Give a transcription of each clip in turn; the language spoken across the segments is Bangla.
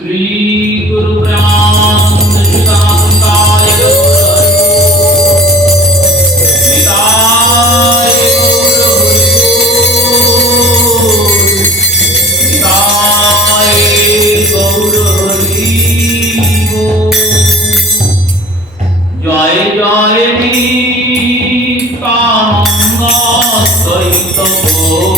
श्री गुरु ब्रह्मानंद शिवाय निताय गौर हरि बोल। जय जय नित्यानंद सहित गौरांग।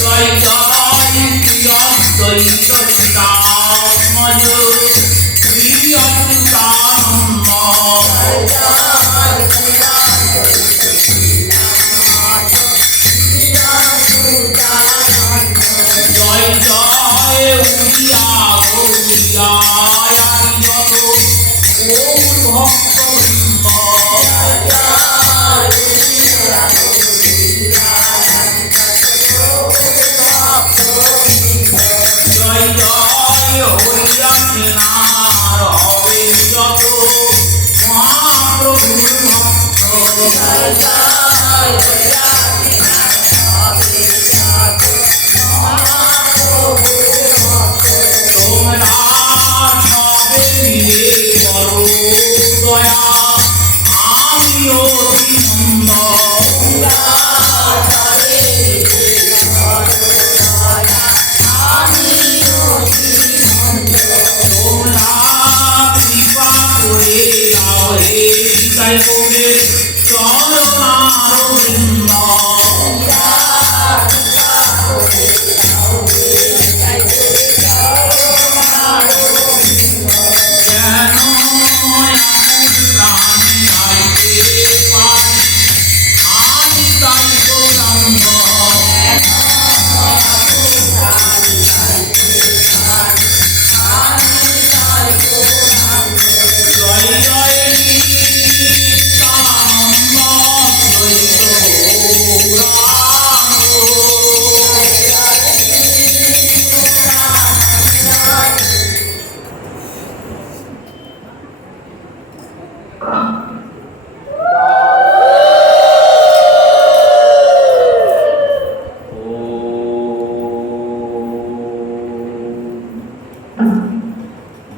Jai Jai অদ্বৈত চিদাত্মজ শ্রী অচ্যুতানন্দ জয় জয় উড়িয়া গৌরিয়া যত গৌর ভক্তবৃন্দ জয় জয় হরিয়াছে নার হবে যত মহাপ্রভুর ভক্ত জয় জয় হরিয়াছে নার হবে যত মহাপ্রভুর ভক্ত তোমরা সবে মিলে করো দয়া আমিও বিনন্দ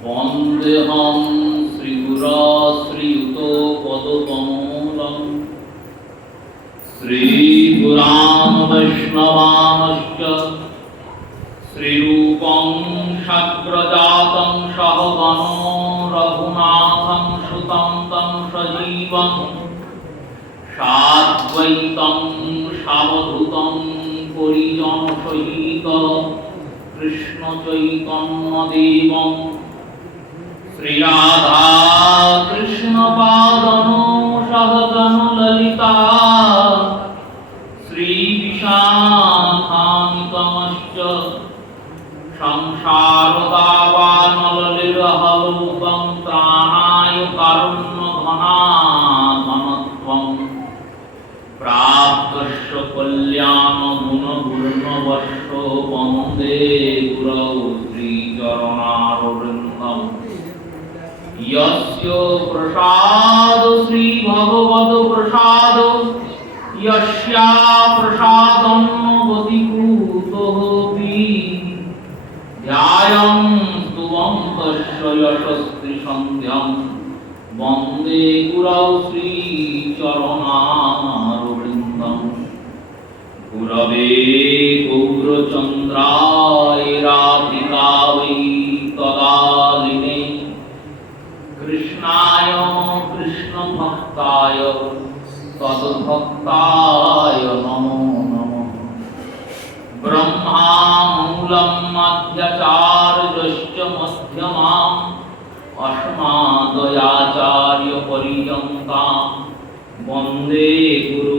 বন্দেহং শ্রীগুর শ্রীযুত পদকমলং শ্রীগুরান বৈষ্ণবাংশ্চ শ্রীরূপং সাগ্রজাতং সহগণ রঘুনাথং সুতং তং সজীবং সাদ্বৈতং সাবধূতং পরিজন সহিত কৃষ্ণ চৈতন্য দেবং শ্রী রাধা কৃষ্ণ পাদন সহগণ ললিতা শ্রী বিশাখান্বিতমশ্চ সংসার দাবানলিরহলোকং ত্রাণায় কারুণ্য ঘনাঘনত্বং প্রাপ্তস্য কল্যাণ গুণপূর্ণবর্ষ বন্দে গুরৌ শ্রীচরণারবিন্দম यस्य प्रसाद श्री भगवत प्रसाद यस्या प्रसादं गतिकृतोऽपि ध्यायं स्तुवं तस्य यशस्ति सन्ध्यं वन्दे गुरौ श्रीचरणारविन्दं गुरवे गौरचन्द्राय राधिकायै तदालिने कृष्णाय कृष्ण भक्ताय तद्भक्ताय नमो नमः ब्रह्मा मूलं मध्याचार्यश्च मध्यमाम् अस्मादयाचार्य पर्यन्तां वन्दे गुरु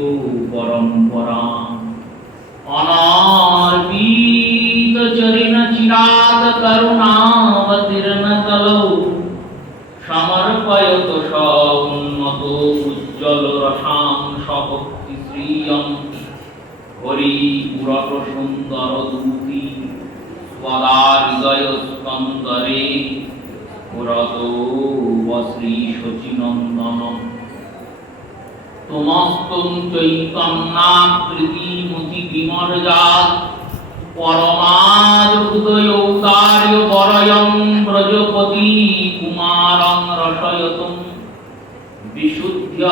परम्पराम् अनार्पित चरण चिराग करुणावतीर्ण कलौ समर्पयत सौन्नत उज्ज्वल रसां सभक्ति श्रियं हरि पुरट सुंदर दूती स्वदा हृदय स्कंदरे पुरतो वश्री शचीनंदन तमस्तुं चैतन्याकृति मुति विमर्जात् परमाद हृदयोदार्य वरयं ब्रजपति कुमारं रसयतुं विशुद्ध्य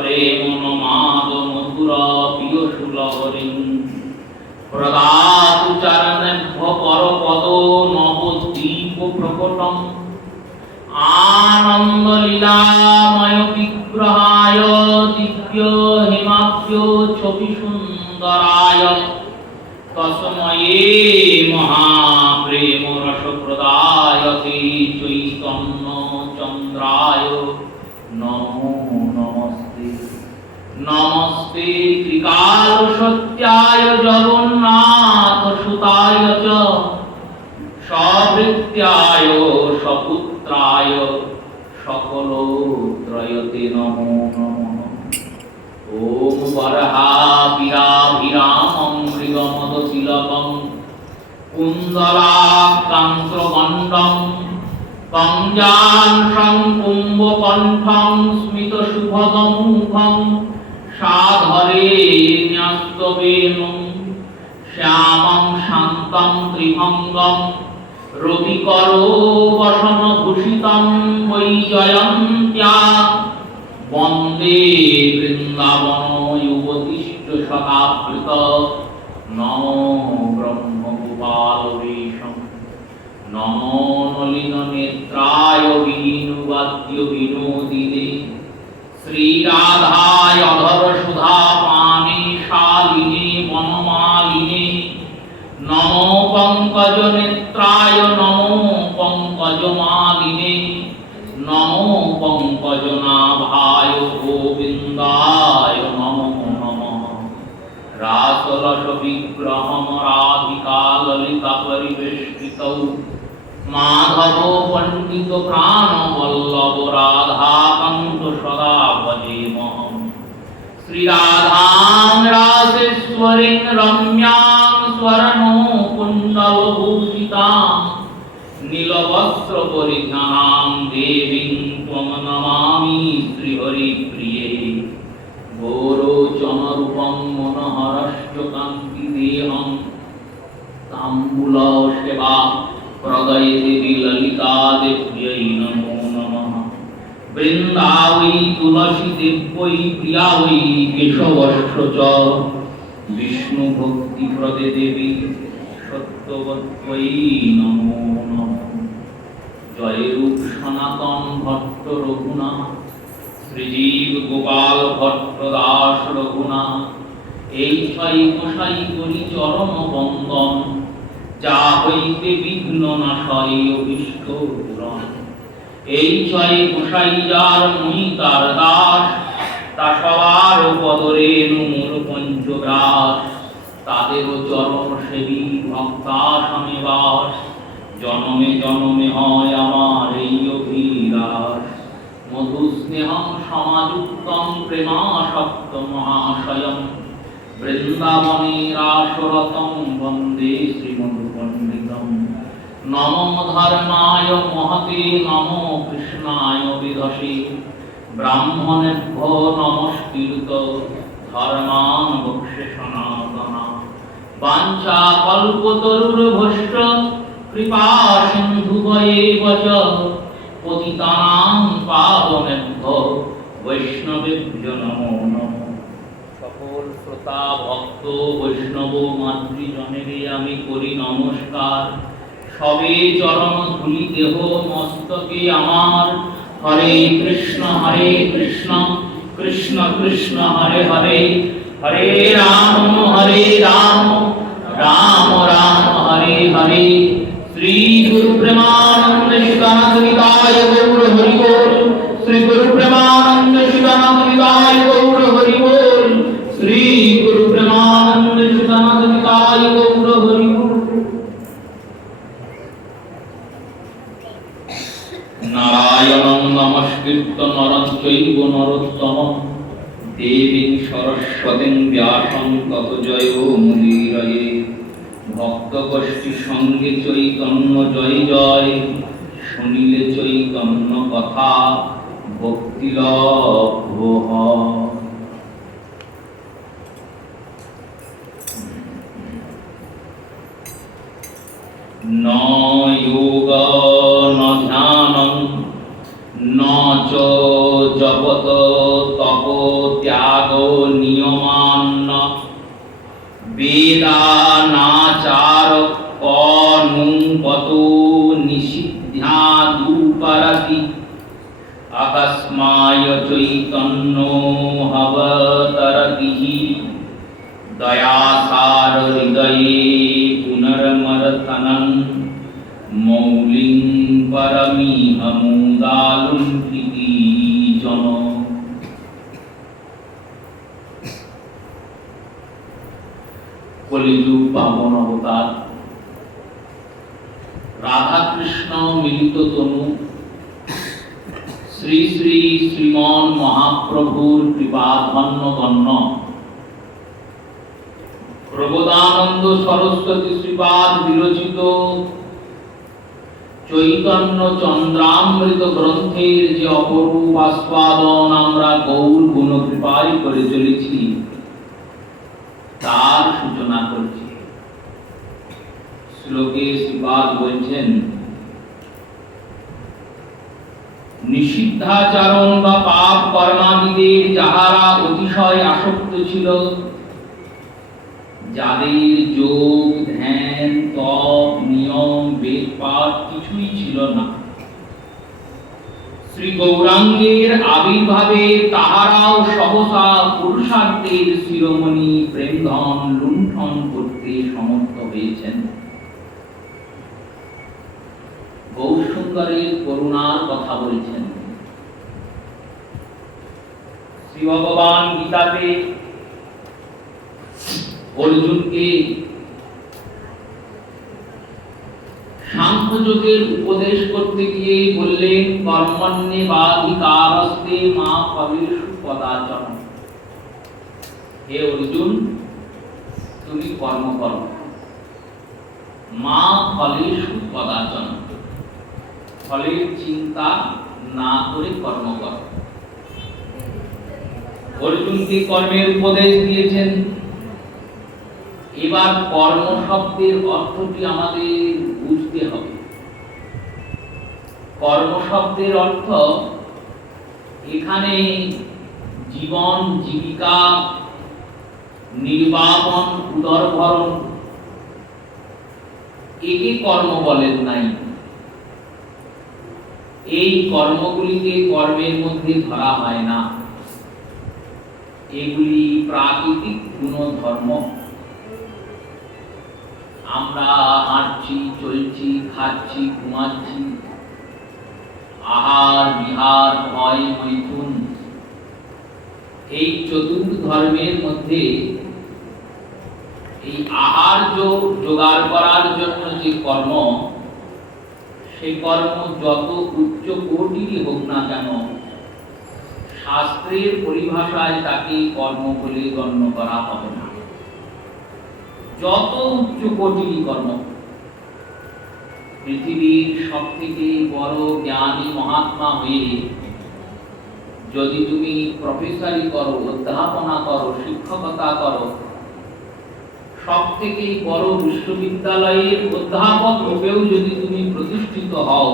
प्रेम नमाद मधुरा पियसुलहरिं प्रदातु चरणेभ्य परपदो नवद्वीप प्रकटम् आनंद लीलामय विग्रहाय दिव्य हिमाब्ज छवि सुंदराय তস্ময়ে মহাপ্রেম রস প্রদায়তে চৈতন্য চন্দ্রায় নমো নমস্তে। নমস্তে ত্রিকাল সত্যায় জগন্নাথ সুতায় চ সভৃত্যায় সপুত্রায় সকলোত্রয়তে নমো নমঃ। ওম বরহাপিরাভিরামং মৃগমদতিলকং কুন্দলাকান্ত্রগণ্ডং পঞ্জাংশং কুম্ভকণ্ঠং স্মিতশুভগমুখং সাধরে ন্যস্তবেনুং শ্যামং শান্तं ত্রিভঙ্গং রবিকরো বসনভূষিতং বৈজয়ন্ত্য়া বন্দে বৃন্দাবন যুবতিষ্ঠ শতাবৃত নমো ব্রহ্মগোপাল বেশম নমো নলিন নেত্রায় বিনুবাদ্য বিনোদিনে শ্রীরাধায় অধর সুধা পানে শালিনে বনমালিনে নমো পঙ্কজ নেত্রায় নমো পঙ্কজ মালিনে নমো পঙ্কজ নাভায় গোবিন্দায় নমো নমঃ। রাসরস বিগ্রহম রাধিকা ললিতা পরিবেষ্টিতৌ মাধব পণ্ডিত প্রাণ বল্লভ রাধাকান্ত সদা ভজেমহম। শ্রী রাধাং রাসেশ্বরীং রম্যাং স্বর্ণো কুণ্ডল ভূষিতাং নীলবস্ত্র পরিধানাং দেবীং ত্বং নমামি শ্রীহরিপ্রিয়ে। গৌরচনরূপং মনোহরশ্চ কান্তি দেহং তাম্বুল সেবা প্রদয়তে ললিতা দেব্যৈ নমো নমঃ। বৃন্দাবৈ তুলসী দেব্যৈ প্রিয়া বৈ কেশবশ্চ চ বিষ্ণু ভক্তি প্রদে দেবী সত্যবত্ত্বৈ নমো নমঃ। জয় রূপ সনাতন ভট্ট রঘুনাথ শ্রীজীব গোপাল ভট্ট দাস রঘুনাথ এই ছয় গোসাই করি চরণ বন্দন যা হইতে বিঘ্ন নাশয় অভীষ্ট পূরণ। এই ছয় গোসাই যার মুই তার দাস তা সবার পদরে নুমুর পঞ্চগ্রাস তাদেরও চরণ সেবী ভক্তাসনে বাস। জনমে জনমে হয় আমার এই অভিলাষ মধুস্নেহং সমাযুক্তং প্রেমাসক্ত মহাশয়ং বৃন্দাবনে রাসরতং বন্দে শ্রীমধুপণ্ডিতং। নমো ধর্মায় মহতে নমো কৃষ্ণায় বিদশে ব্রাহ্মণেভ্যো নমস্কৃত ধর্মাन् বক্ষ্যে সনাতনা। বাঞ্ছা কল্পতরুর্ভশ্চ কৃপা সিন্ধুভয়েব চ পতিতানাং পাবনেভ্যো বৈষ্ণবেভ্যো নমো নমঃ। সকল শ্রোতা ভক্ত বৈষ্ণব মাতৃজনেরে আমি করি নমস্কার। সবে চরণ ধুলি দেহ মস্তকে আমার। হরে কৃষ্ণ কৃষ্ণ কৃষ্ণ হরে হরে হরে রাম রাম রাম হরে হরে। শ্রী গুরু প্রেমানন্দ শিবানন্দ নিতায় গৌর হরি বল। শ্রী গুরু প্রেমানন্দ শিবানন্দ নিতায় গৌর হরি বল। শ্রী গুরু প্রেমানন্দ শিবানন্দ নিতায় গৌর হরি বল। নারায়ণং নমস্কৃত্য নরং চৈব নরোত্তমং দেবীং সরস্বতীং ব্যাসং ততো জয়মুদীরয়ে। ভক্তগোষ্ঠী সঙ্গে চৈতন্য জয় জয় শুনিলে চৈতন্য কথা ভক্তিলভ্য হয়। ন যোগ ন ধ্যানং ন চ জপত তপ ত্যাগ নিয়মান্ন বেদানাচার কনুপত নিষিদ্ধাদুপরতি আকস্মায় চৈতন্য হবতরতিঃ দয়াসার হৃদয়ে পুনর্মরতনং মৌলিং পরমিহ মুদালুণ্ঠিতি জন। কলিযুগ পাবন অবতার রাধা কৃষ্ণ মিলিত তনু শ্রী শ্রী শ্রীমন মহাপ্রভুর কৃপাধন্য ধন্য প্রবোধানন্দ সরস্বতী শ্রীপাদ বিরচিত চৈতন্য চন্দ্রামৃত গ্রন্থের যে অপরূপ আস্বাদন আমরা গৌর গুণ কৃপায় করে চলেছি তার সূচনা করছি। শ্লোকে শ্রীপাদ বলছেন, নিষিদ্ধাচরণ বা পাপ কর্মাদিদের যাহারা অতিশয় আসক্ত ছিল, যাদের যোগ ধ্যান তপ নিয়ম বেদ পাঠ কিছুই ছিল না, শ্রী গৌরাঙ্গের আবির্ভাবে তাহারাও সহসা পুরুষার্থের শিরোমণি প্রেমধন লুণ্ঠন করতে সমর্থ হয়েছেন। গৌরসুন্দরের করুণার কথা বলছেন। শ্রী ভগবান গীতাতে অর্জুনকে সাংখ্যযোগের উপদেশ করতে গিয়ে বললেন, কর্মণ্যেবাধিকারস্তে মা ফলেষু কদাচন। হে অর্জুন, তুমি কর্ম করো, মা ফলেষু কদাচন, ফলের চিন্তা না করে কর্ম করো। অর্জুনকে কর্মের উপদেশ দিয়েছেন। এবার কর্ম শব্দের অর্থটি আমাদের বুঝতে হবে। কর্ম শব্দের অর্থ এখানে জীবন জীবিকা নির্বাপন উদরভরণ একে কর্ম বলেন নাই। এই কর্মগুলিকে কর্মের মধ্যে ধরা হয় না, এগুলি প্রাকৃতিক গুণধর্ম। আমরা হাঁটছি, চলছি, খাচ্ছি, ঘুমাচ্ছি, আহার বিহার ভয় মৈথুন, এই চতুর্থ ধর্মের মধ্যে এই আহার জোগাড় করার জন্য যে কর্ম, সেই কর্ম যত উচ্চ কোটিরই হোক না কেন, শাস্ত্রের পরিভাষায় তাকে কর্ম বলে গণ্য করা হবে না। যত উচ্চ কোটির কর্ম, পৃথিবীর সব থেকে বড় জ্ঞানী মহাত্মা হয়ে যদি তুমি প্রফেসরি করো, অধ্যাপনা করো, শিক্ষকতা করো, সব থেকে বড় বিশ্ববিদ্যালয়ের অধ্যাপক রূপেও যদি তুমি প্রতিষ্ঠিত হও,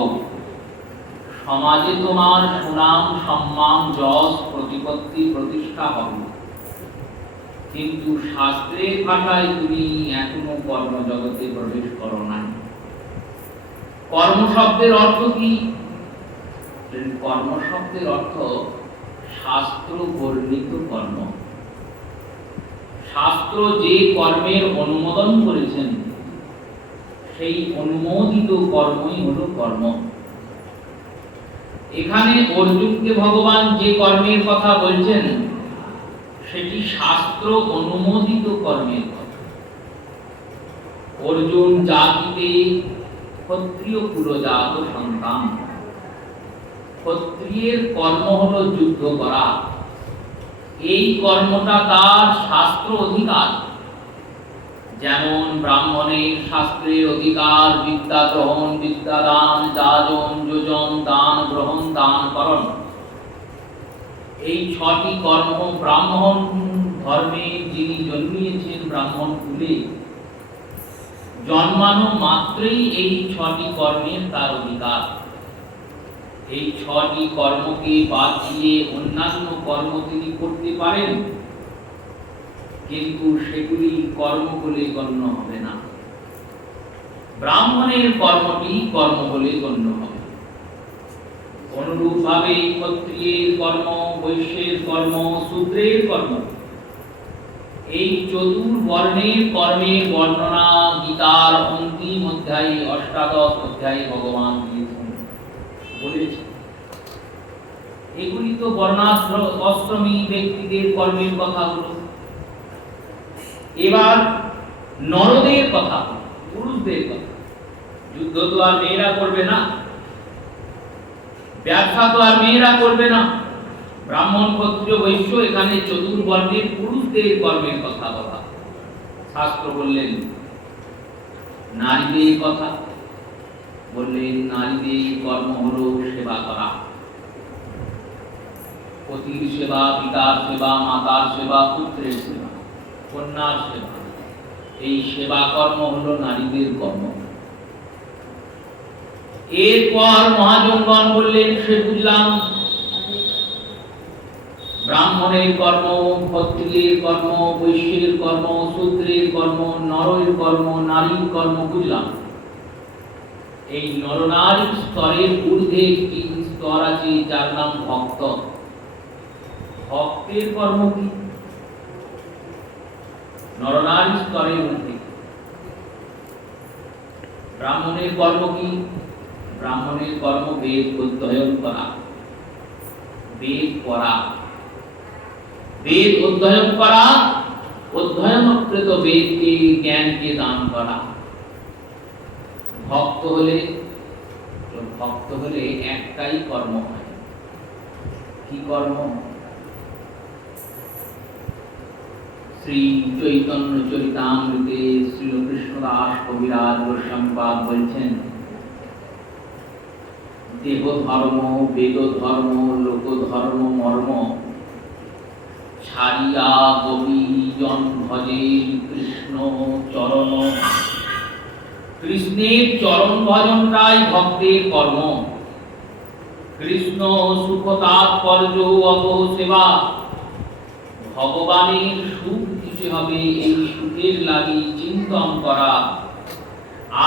সমাজে তোমার সুনাম সম্মান যশ প্রতিপত্তি প্রতিষ্ঠা হবে। কিন্তু শাস্ত্রের ভাষায় তুমি এখনো কর্মজগতে প্রবেশ করো নাই। কর্ম শব্দের অর্থ কি? কর্ম শব্দের অর্থ শাস্ত্র বর্ণিত কর্ম। শাস্ত্র যে কর্মের অনুমোদন করেছেন, সেই অনুমোদিত কর্মই হলো কর্ম। এখানে অর্জুনকে ভগবান যে কর্মের কথা বলছেন, সেটি শাস্ত্র অনুমোদিত কর্মের কথা। অর্জুন জাতিতে ক্ষত্রিয় কুলজাত সন্তান। ক্ষত্রিয়ের কর্ম হলো যুদ্ধ করা। এই কর্মটা তার শাস্ত্র অধিকার। যেমন ব্রাহ্মণের শাস্ত্রের অধিকার বিদ্যা গ্রহণ, বিদ্যাদান, যাজন, যোজন, দান গ্রহণ, দান করণ। এই ছটি কর্ম ব্রাহ্মণ ধর্মে যিনি জন্মিয়েছেন, ব্রাহ্মণ কুলে জন্মানো মাত্রই এই ছটি কর্মের তার অধিকার। এই ছটি কর্মকে বাদ দিয়ে অন্যান্য কর্ম তিনি করতে পারেন, কিন্তু সেগুলি কর্ম বলে গণ্য হবে না। ব্রাহ্মণের কর্মটি কর্ম বলে গণ্য হবে। অনুরূপভাবে ক্ষত্রিয়ের কর্ম, বৈশ্যের কর্ম, শূদ্রের কর্ম এই চতুর্বর্ণের কর্মের বর্ণনা গীতার অন্তিম অধ্যায়ে অষ্টাদশ অধ্যায়ে ভগবান দিয়েছেন, বলেছেন। এগুলি তো বর্ণাশ্রমী ব্যক্তিদের কর্মের কথা হলো। এবার নরদের কথা, পুরুষদের কথা। যুদ্ধ তো আর মেয়েরা করবে না, ব্যবসা তো আর মেয়েরা করবে না। ব্রাহ্মণ, ক্ষত্রিয়, বৈশ্য, এখানে চতুর্বর্ণের পুরুষদের কর্মের কথা বলা। শাস্ত্র বললেন নারীদের কথা, বললেন নারীদের কর্ম হলো সেবা করা। পতির সেবা, পিতার সেবা, মাতার সেবা, পুত্রের সেবা, কন্যার সেবা, এই সেবা কর্ম হলো নারীদের কর্ম। এরপর মহাজনগণ বললেন সে বুঝলাম, ব্রাহ্মণের কর্ম, ক্ষত্রিয়ের কর্ম, বৈশ্যের কর্ম, শূদ্রের কর্ম, নরের কর্ম, নারীর কর্ম বুঝলাম। এই নরনারীর স্তরের ঊর্ধ্বে একটি স্তর আছে যার নাম ভক্ত। ভক্তের কর্ম কি? নরনারীর স্তরের ঊর্ধ্বে। ব্রাহ্মণের কর্ম কি? ব্রাহ্মণের কর্ম বেদ অধ্যয়ন করা, বেদ পড়া, বেদ অধ্যয়ন করা, অধ্যয়নকৃত বেদকে, জ্ঞানকে দান করা। ভক্ত হলে একটাই কর্ম হয়। কি কর্ম? শ্রী চৈতন্য চরিতামৃতে শ্রীকৃষ্ণদাস কবিরাজ গোস্বামীপাদ বলছেন, দেহ ধর্ম, বেদ ধর্ম, লোক ধর্ম মর্ম ছাড়িয়া গোপীজন ভজে কৃষ্ণ চরণ। কৃষ্ণের চরণ ভজনটাই ভক্তের কর্ম। কৃষ্ণ সুখ তাৎপর্য অত সেবা, ভগবানের সুখ দিতে হবে, এই সুখের লাগি চিন্তন করা,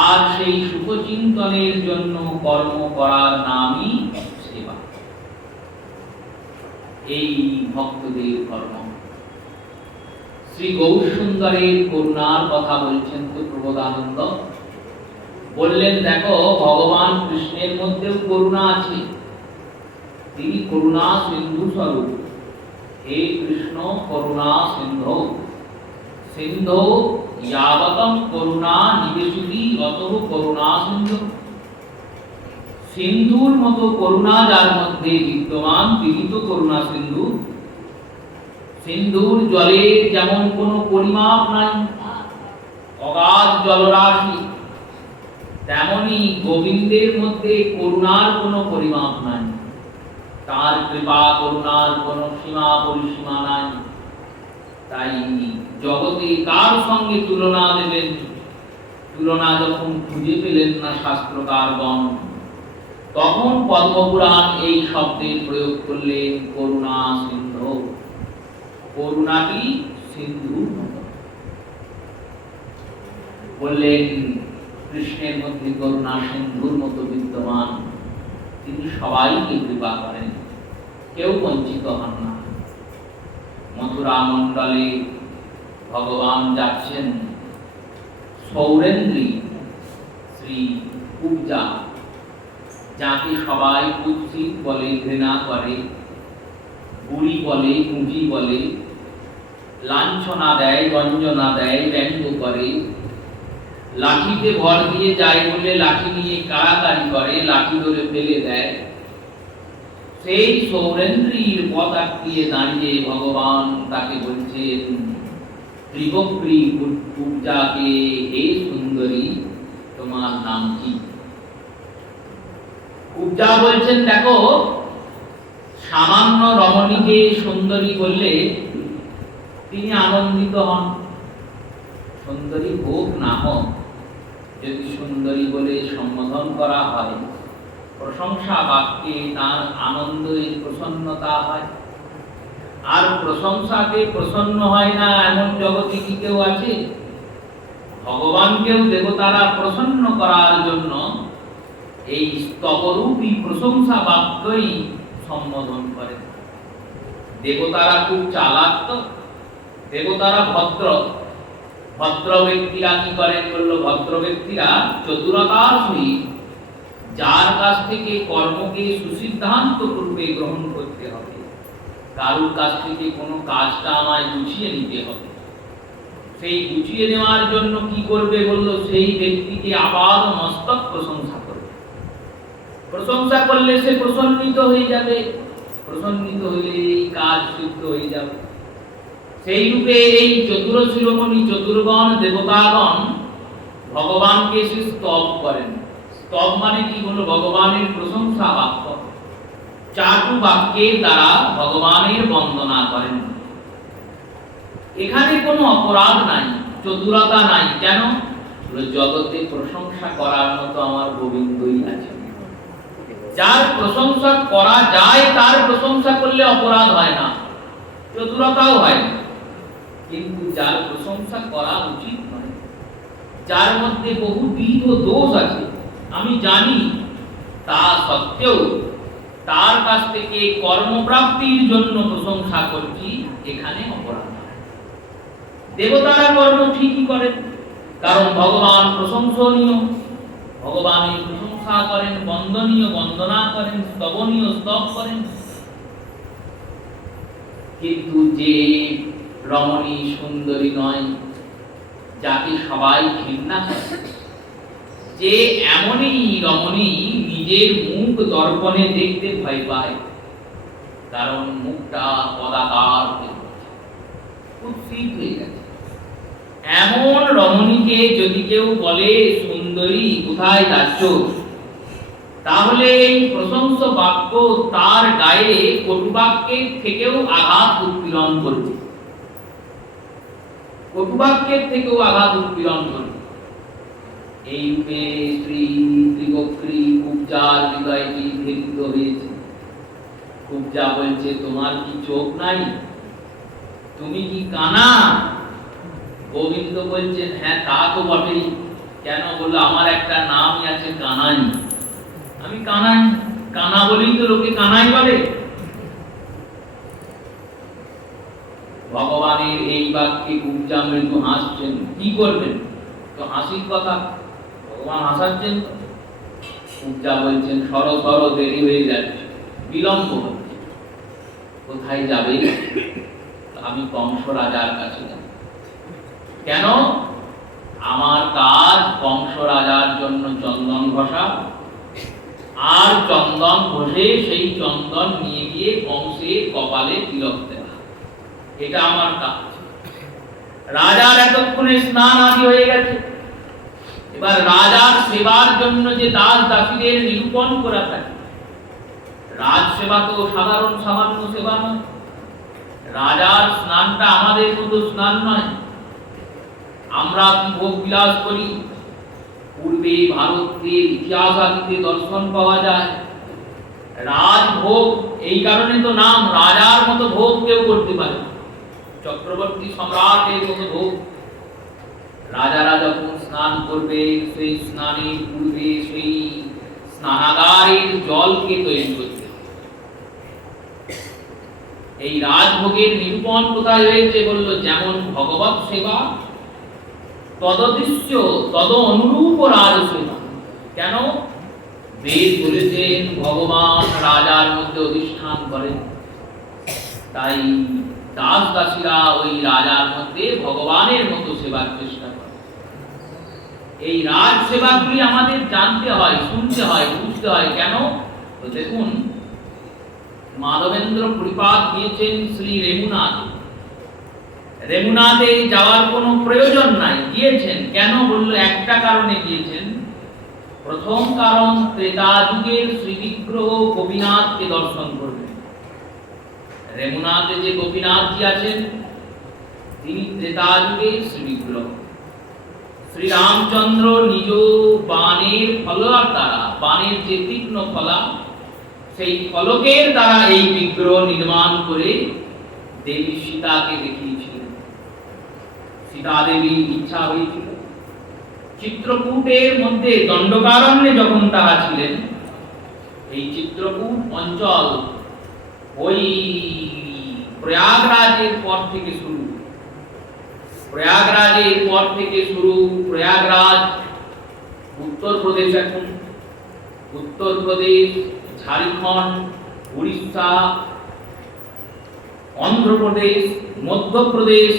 আর সেই সুখ চিন্তনের জন্য কর্ম করার নামই সেবা। এই ভক্তদের কর্ম। শ্রী গৌরসুন্দরের করুণার কথা বলছেন তো প্রবোধানন্দ, বললেন দেখো ভগবান কৃষ্ণের মধ্যেও করুণা আছে, তিনি করুণা সিন্ধু স্বরূপ। হে কৃষ্ণ করুণা সিন্ধু, সিন্ধু यावतम করুণা নিবেশিতি অতঃ করুণা সিন্ধু। সিন্ধুর মতো করুণা যার মধ্যে বিদ্যমান তিনি তো করুণা সিন্ধু। সিন্ধুর জলে যেমন কোনো পরিমাপ নাই, অগাধ জলরাশি, তেমনি গোবিন্দের মধ্যে করুণার কোনো পরিমাপ নাই। তার কৃপা করুণার কোনো সীমা পরিসীমা নাই। তাই জগতে কার সঙ্গে তুলনা দেবেন? তুলনা যখন খুঁজে পেলেন না শাস্ত্রকারগণ, তখন পদ্মপুরাণ এই শব্দের প্রয়োগ করলেন, করুণা সিন্ধু। করুণাটি সিন্ধু বললেন, কৃষ্ণের মধ্যে করুণা সিন্ধুর মতো বিদ্যমান। তিনি সবাইকে কৃপা করেন, কেউ বঞ্চিত হন না। মথুরা মণ্ডলে ভগবান যাচ্ছেন, সৌরেন্দ্রী শ্রী কুব্জা, যাকে সবাই কুৎসিত বলে, ঘৃণা করে, বুড়ি বলে, কুঁজি বলে, লাঞ্ছনা দেয়, গঞ্জনা দেয়, ব্যঙ্গ করে, লাঠিতে ভর দিয়ে যায় বলে লাঠি নিয়ে কাড়াকাড়ি করে, লাঠি ধরে ফেলে দেয়। সেই সৌরেন্দ্রীর পথ আটকিয়ে দাঁড়িয়ে ভগবান তাকে বলছেন, ত্রিবক্রী কুব্জাকে, হে সুন্দরী তোমার নাম কি? কুব্জা বলছেন, দেখো সামান্য রমণীকে সুন্দরী বললে তিনি আনন্দিত হন। সুন্দরী হোক না হোক, যদি সুন্দরী বলে সম্বোধন করা হয়, প্রশংসা বাক্যে তার আনন্দের প্রসন্নতা হয়। আর প্রশংসাকে প্রসন্ন হয় না এমন জগতে কি কেউ আছে? ভগবানকেও দেবতারা প্রসন্ন করার জন্য এই স্তবরূপী প্রশংসা বাক্যই সম্বোধন করে। দেবতারা খুব চালাক তো, দেবতারা ভদ্র ভদ্র ব্যক্তিরা কি করেন বলল, ভদ্র ব্যক্তিরা চতুরতার সহিত যার কাছ থেকে কর্মকে সুসিদ্ধান্ত রূপে গ্রহণ করতে হবে, কারুর কাছ থেকে কোনো কাজটা আমায় গুছিয়ে নিতে হবে, সেই গুছিয়ে নেওয়ার জন্য কি করবে বলল, সেই ব্যক্তিকে আপাদ মস্তক প্রশংসা করবে। প্রশংসা করলে সে প্রসন্নিত হয়ে যাবে, প্রসন্নিত হলে এই কাজ সিদ্ধ হয়ে যাবে। সেই রূপে এই চতুর শিরোমণি চতুর্গণ দেবতাগণ ভগবানকে সে স্তব করেন। স্তব মানে কি বলল, ভগবানের প্রশংসা বাক্য, চাটু বাক্যের দ্বারা ভগবানের বন্দনা করেন। এখানে কোনো অপরাধ নাই, চতুরতা নাই। কেন? জগতে প্রশংসা করার মতো আমার গোবিন্দই আছে। যার প্রশংসা করা যায় তার প্রশংসা করলে অপরাধ হয় না, চতুরতাও হয় না। কিন্তু যার প্রশংসা করা উচিত নয়, যার মধ্যে বহুবিধ দোষ আছে আমি জানি, তা সত্ত্বেও তার কাছ থেকে কর্মপ্রাপ্তির জন্য প্রশংসা করছি, এখানে অপরাধ। দেবতারা কর্ম ঠিকই করেন, কারণ ভগবান প্রশংসনীয়, ভগবানের প্রশংসা করেন, বন্দনীয় বন্দনা করেন, স্তবনীয় স্তব করেন। কিন্তু যে রমণী সুন্দরী নয়, যাকে সবাই ঘৃণা করে, যে এমনই রমণী নিজের মুখ দর্পণে দেখতে ভয় পায়, কারণ মুখটা পদাকার কুৎসিত হয়ে গেছে, এমন রমণীকে যদি কেউ বলে সুন্দরী কোথায় যাচ্ছ, তাহলে এই প্রশংস বাক্য তার গায়ে কটুবাক্যের থেকেও আঘাত উৎপীড়ন করবে, কটুবাক্যের থেকেও আঘাত উৎপীড়ন করবে। এই রূপে শ্রী ত্রিবক্রী কুব্জার হৃদয়টি ভেদিত হয়েছে। কুব্জা বলছে, তোমার কি চোখ নাই? তুমি কি কানা? গোবিন্দ বলছেন, হ্যাঁ তা তো বটেই। কেন? বললো, আমার একটা নামই আছে কানাই, আমি কানাই, কানা বলেই তো লোকে কানাই বলে। ভগবানের এই বাক্যে কুব্জা মৃদু হাসছেন। কি করবেন? তো হাসির কথা, ভগবান হাসাচ্ছেন। কুব্জা বলছেন, সর সর, দেরি হয়ে যাচ্ছে, বিলম্ব হচ্ছে। কোথায় যাবে? আমি কংস রাজার কাছে যাব। কেন? আমার কাজ কংস রাজার জন্য চন্দন ঘষা, আর চন্দন ঘষে সেই চন্দন নিয়ে গিয়ে কংসের কপালে তিলক দেওয়া, এটা আমার কাজ। রাজার এতক্ষণে স্নান আদি হয়ে গেছে, এবার রাজার সেবার জন্য যে দাস দাসীদের নিরূপণ করা থাকে, রাজ সেবা তো সাধারণ সামান্য সেবা নয়। রাজার স্নানটা আমাদের মতো স্নান নয়। আমরা কি ভোগ বিলাস করি, পূর্বে ভারতের ইতিহাস আদিতে দর্শন পাওয়া যায়। রাজভোগ এই কারণে তো নাম, রাজার মতো ভোগ কেউ করতে পারে, চক্রবর্তী সম্রাটের মতো ভোগ। রাজারা যখন স্নান করবে, সেই স্নানের পূর্বে সেই স্নানাগারের জলকে তৈরি করতে। এই রাজভোগের নিরূপণ কোথায় হয়েছে বলল, যেমন ভগবত সেবা তদদৃশ্য তদ অনুরূপ রাজ সেবা। কেন? বেদ বলেছেন ভগবান রাজার মধ্যে অধিষ্ঠান করেন, তাই দাস দাসীরা ওই রাজার মধ্যে ভগবানের মতো সেবার চেষ্টা করে। এই রাজ সেবাগুলি আমাদের জানতে হয়, শুনতে হয়, বুঝতে হয়। কেন? তো দেখুন, মাধবেন্দ্র পরিপাত গিয়েছেন শ্রী রেমুনাথ। রেমুনাথে যাওয়ার কোনো প্রয়োজন নাই, গিয়েছেন। কেন? বলল, একটা কারণে গিয়েছেন। প্রথম কারণ, ত্রেতা যুগের শ্রীবিগ্রহ গোপীনাথকে দর্শন করবেন। রেমুনাথে যে গোপীনাথজি আছেন, তিনি ত্রেতা যুগের শ্রীবিগ্রহ। শ্রীরামচন্দ্র নিজ বাণের ফলার দ্বারা, বাণের যে তীক্ষ্ণ ফলা, সেই ফলকের দ্বারা এই বিগ্রহ নির্মাণ করে দেবী সীতাকে দেখিয়েছিলেন। সীতা দেবীর ইচ্ছা হয়েছিল, চিত্রকূটের মধ্যে দণ্ডকারণ্যে যখন তারা ছিলেন, এই চিত্রকূট অঞ্চল ওই প্রয়াগরাজের পর থেকে শুরু, প্রয়াগরাজের পর থেকে শুরু, প্রয়াগরাজ উত্তরপ্রদেশ, এখন উত্তরপ্রদেশ, ঝাড়খণ্ড, উড়িষ্যা, অন্ধ্রপ্রদেশ, মধ্যপ্রদেশ,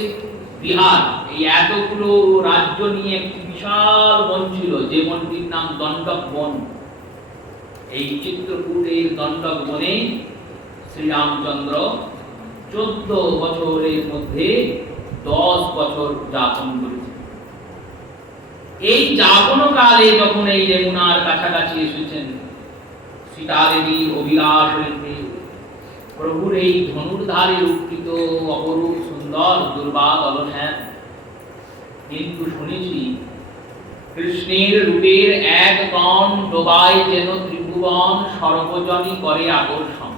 বিহার, এই এতগুলো রাজ্য নিয়ে একটি বিশাল বন ছিল, যে বনটির নাম দণ্ডক বন। এই চিত্রকূটের দণ্ডক বনে শ্রীরামচন্দ্র 14 বছরের মধ্যে 10 বছর যাপন করেছেন। এই যাপন কালে যখন এই যমুনার কাছাকাছি এসেছেন, সীতা দেবীর অভিলাষ হয়েছে, প্রভুর এই ধনুর্ধারে রূপিত অপরূপ সুন্দর দুর্বাদ অলসেন। কিন্তু শুনেছি কৃষ্ণের রূপের এক গণ ডোবায় যেন ত্রিভুবন, সর্বজনই করে আকর্ষণ।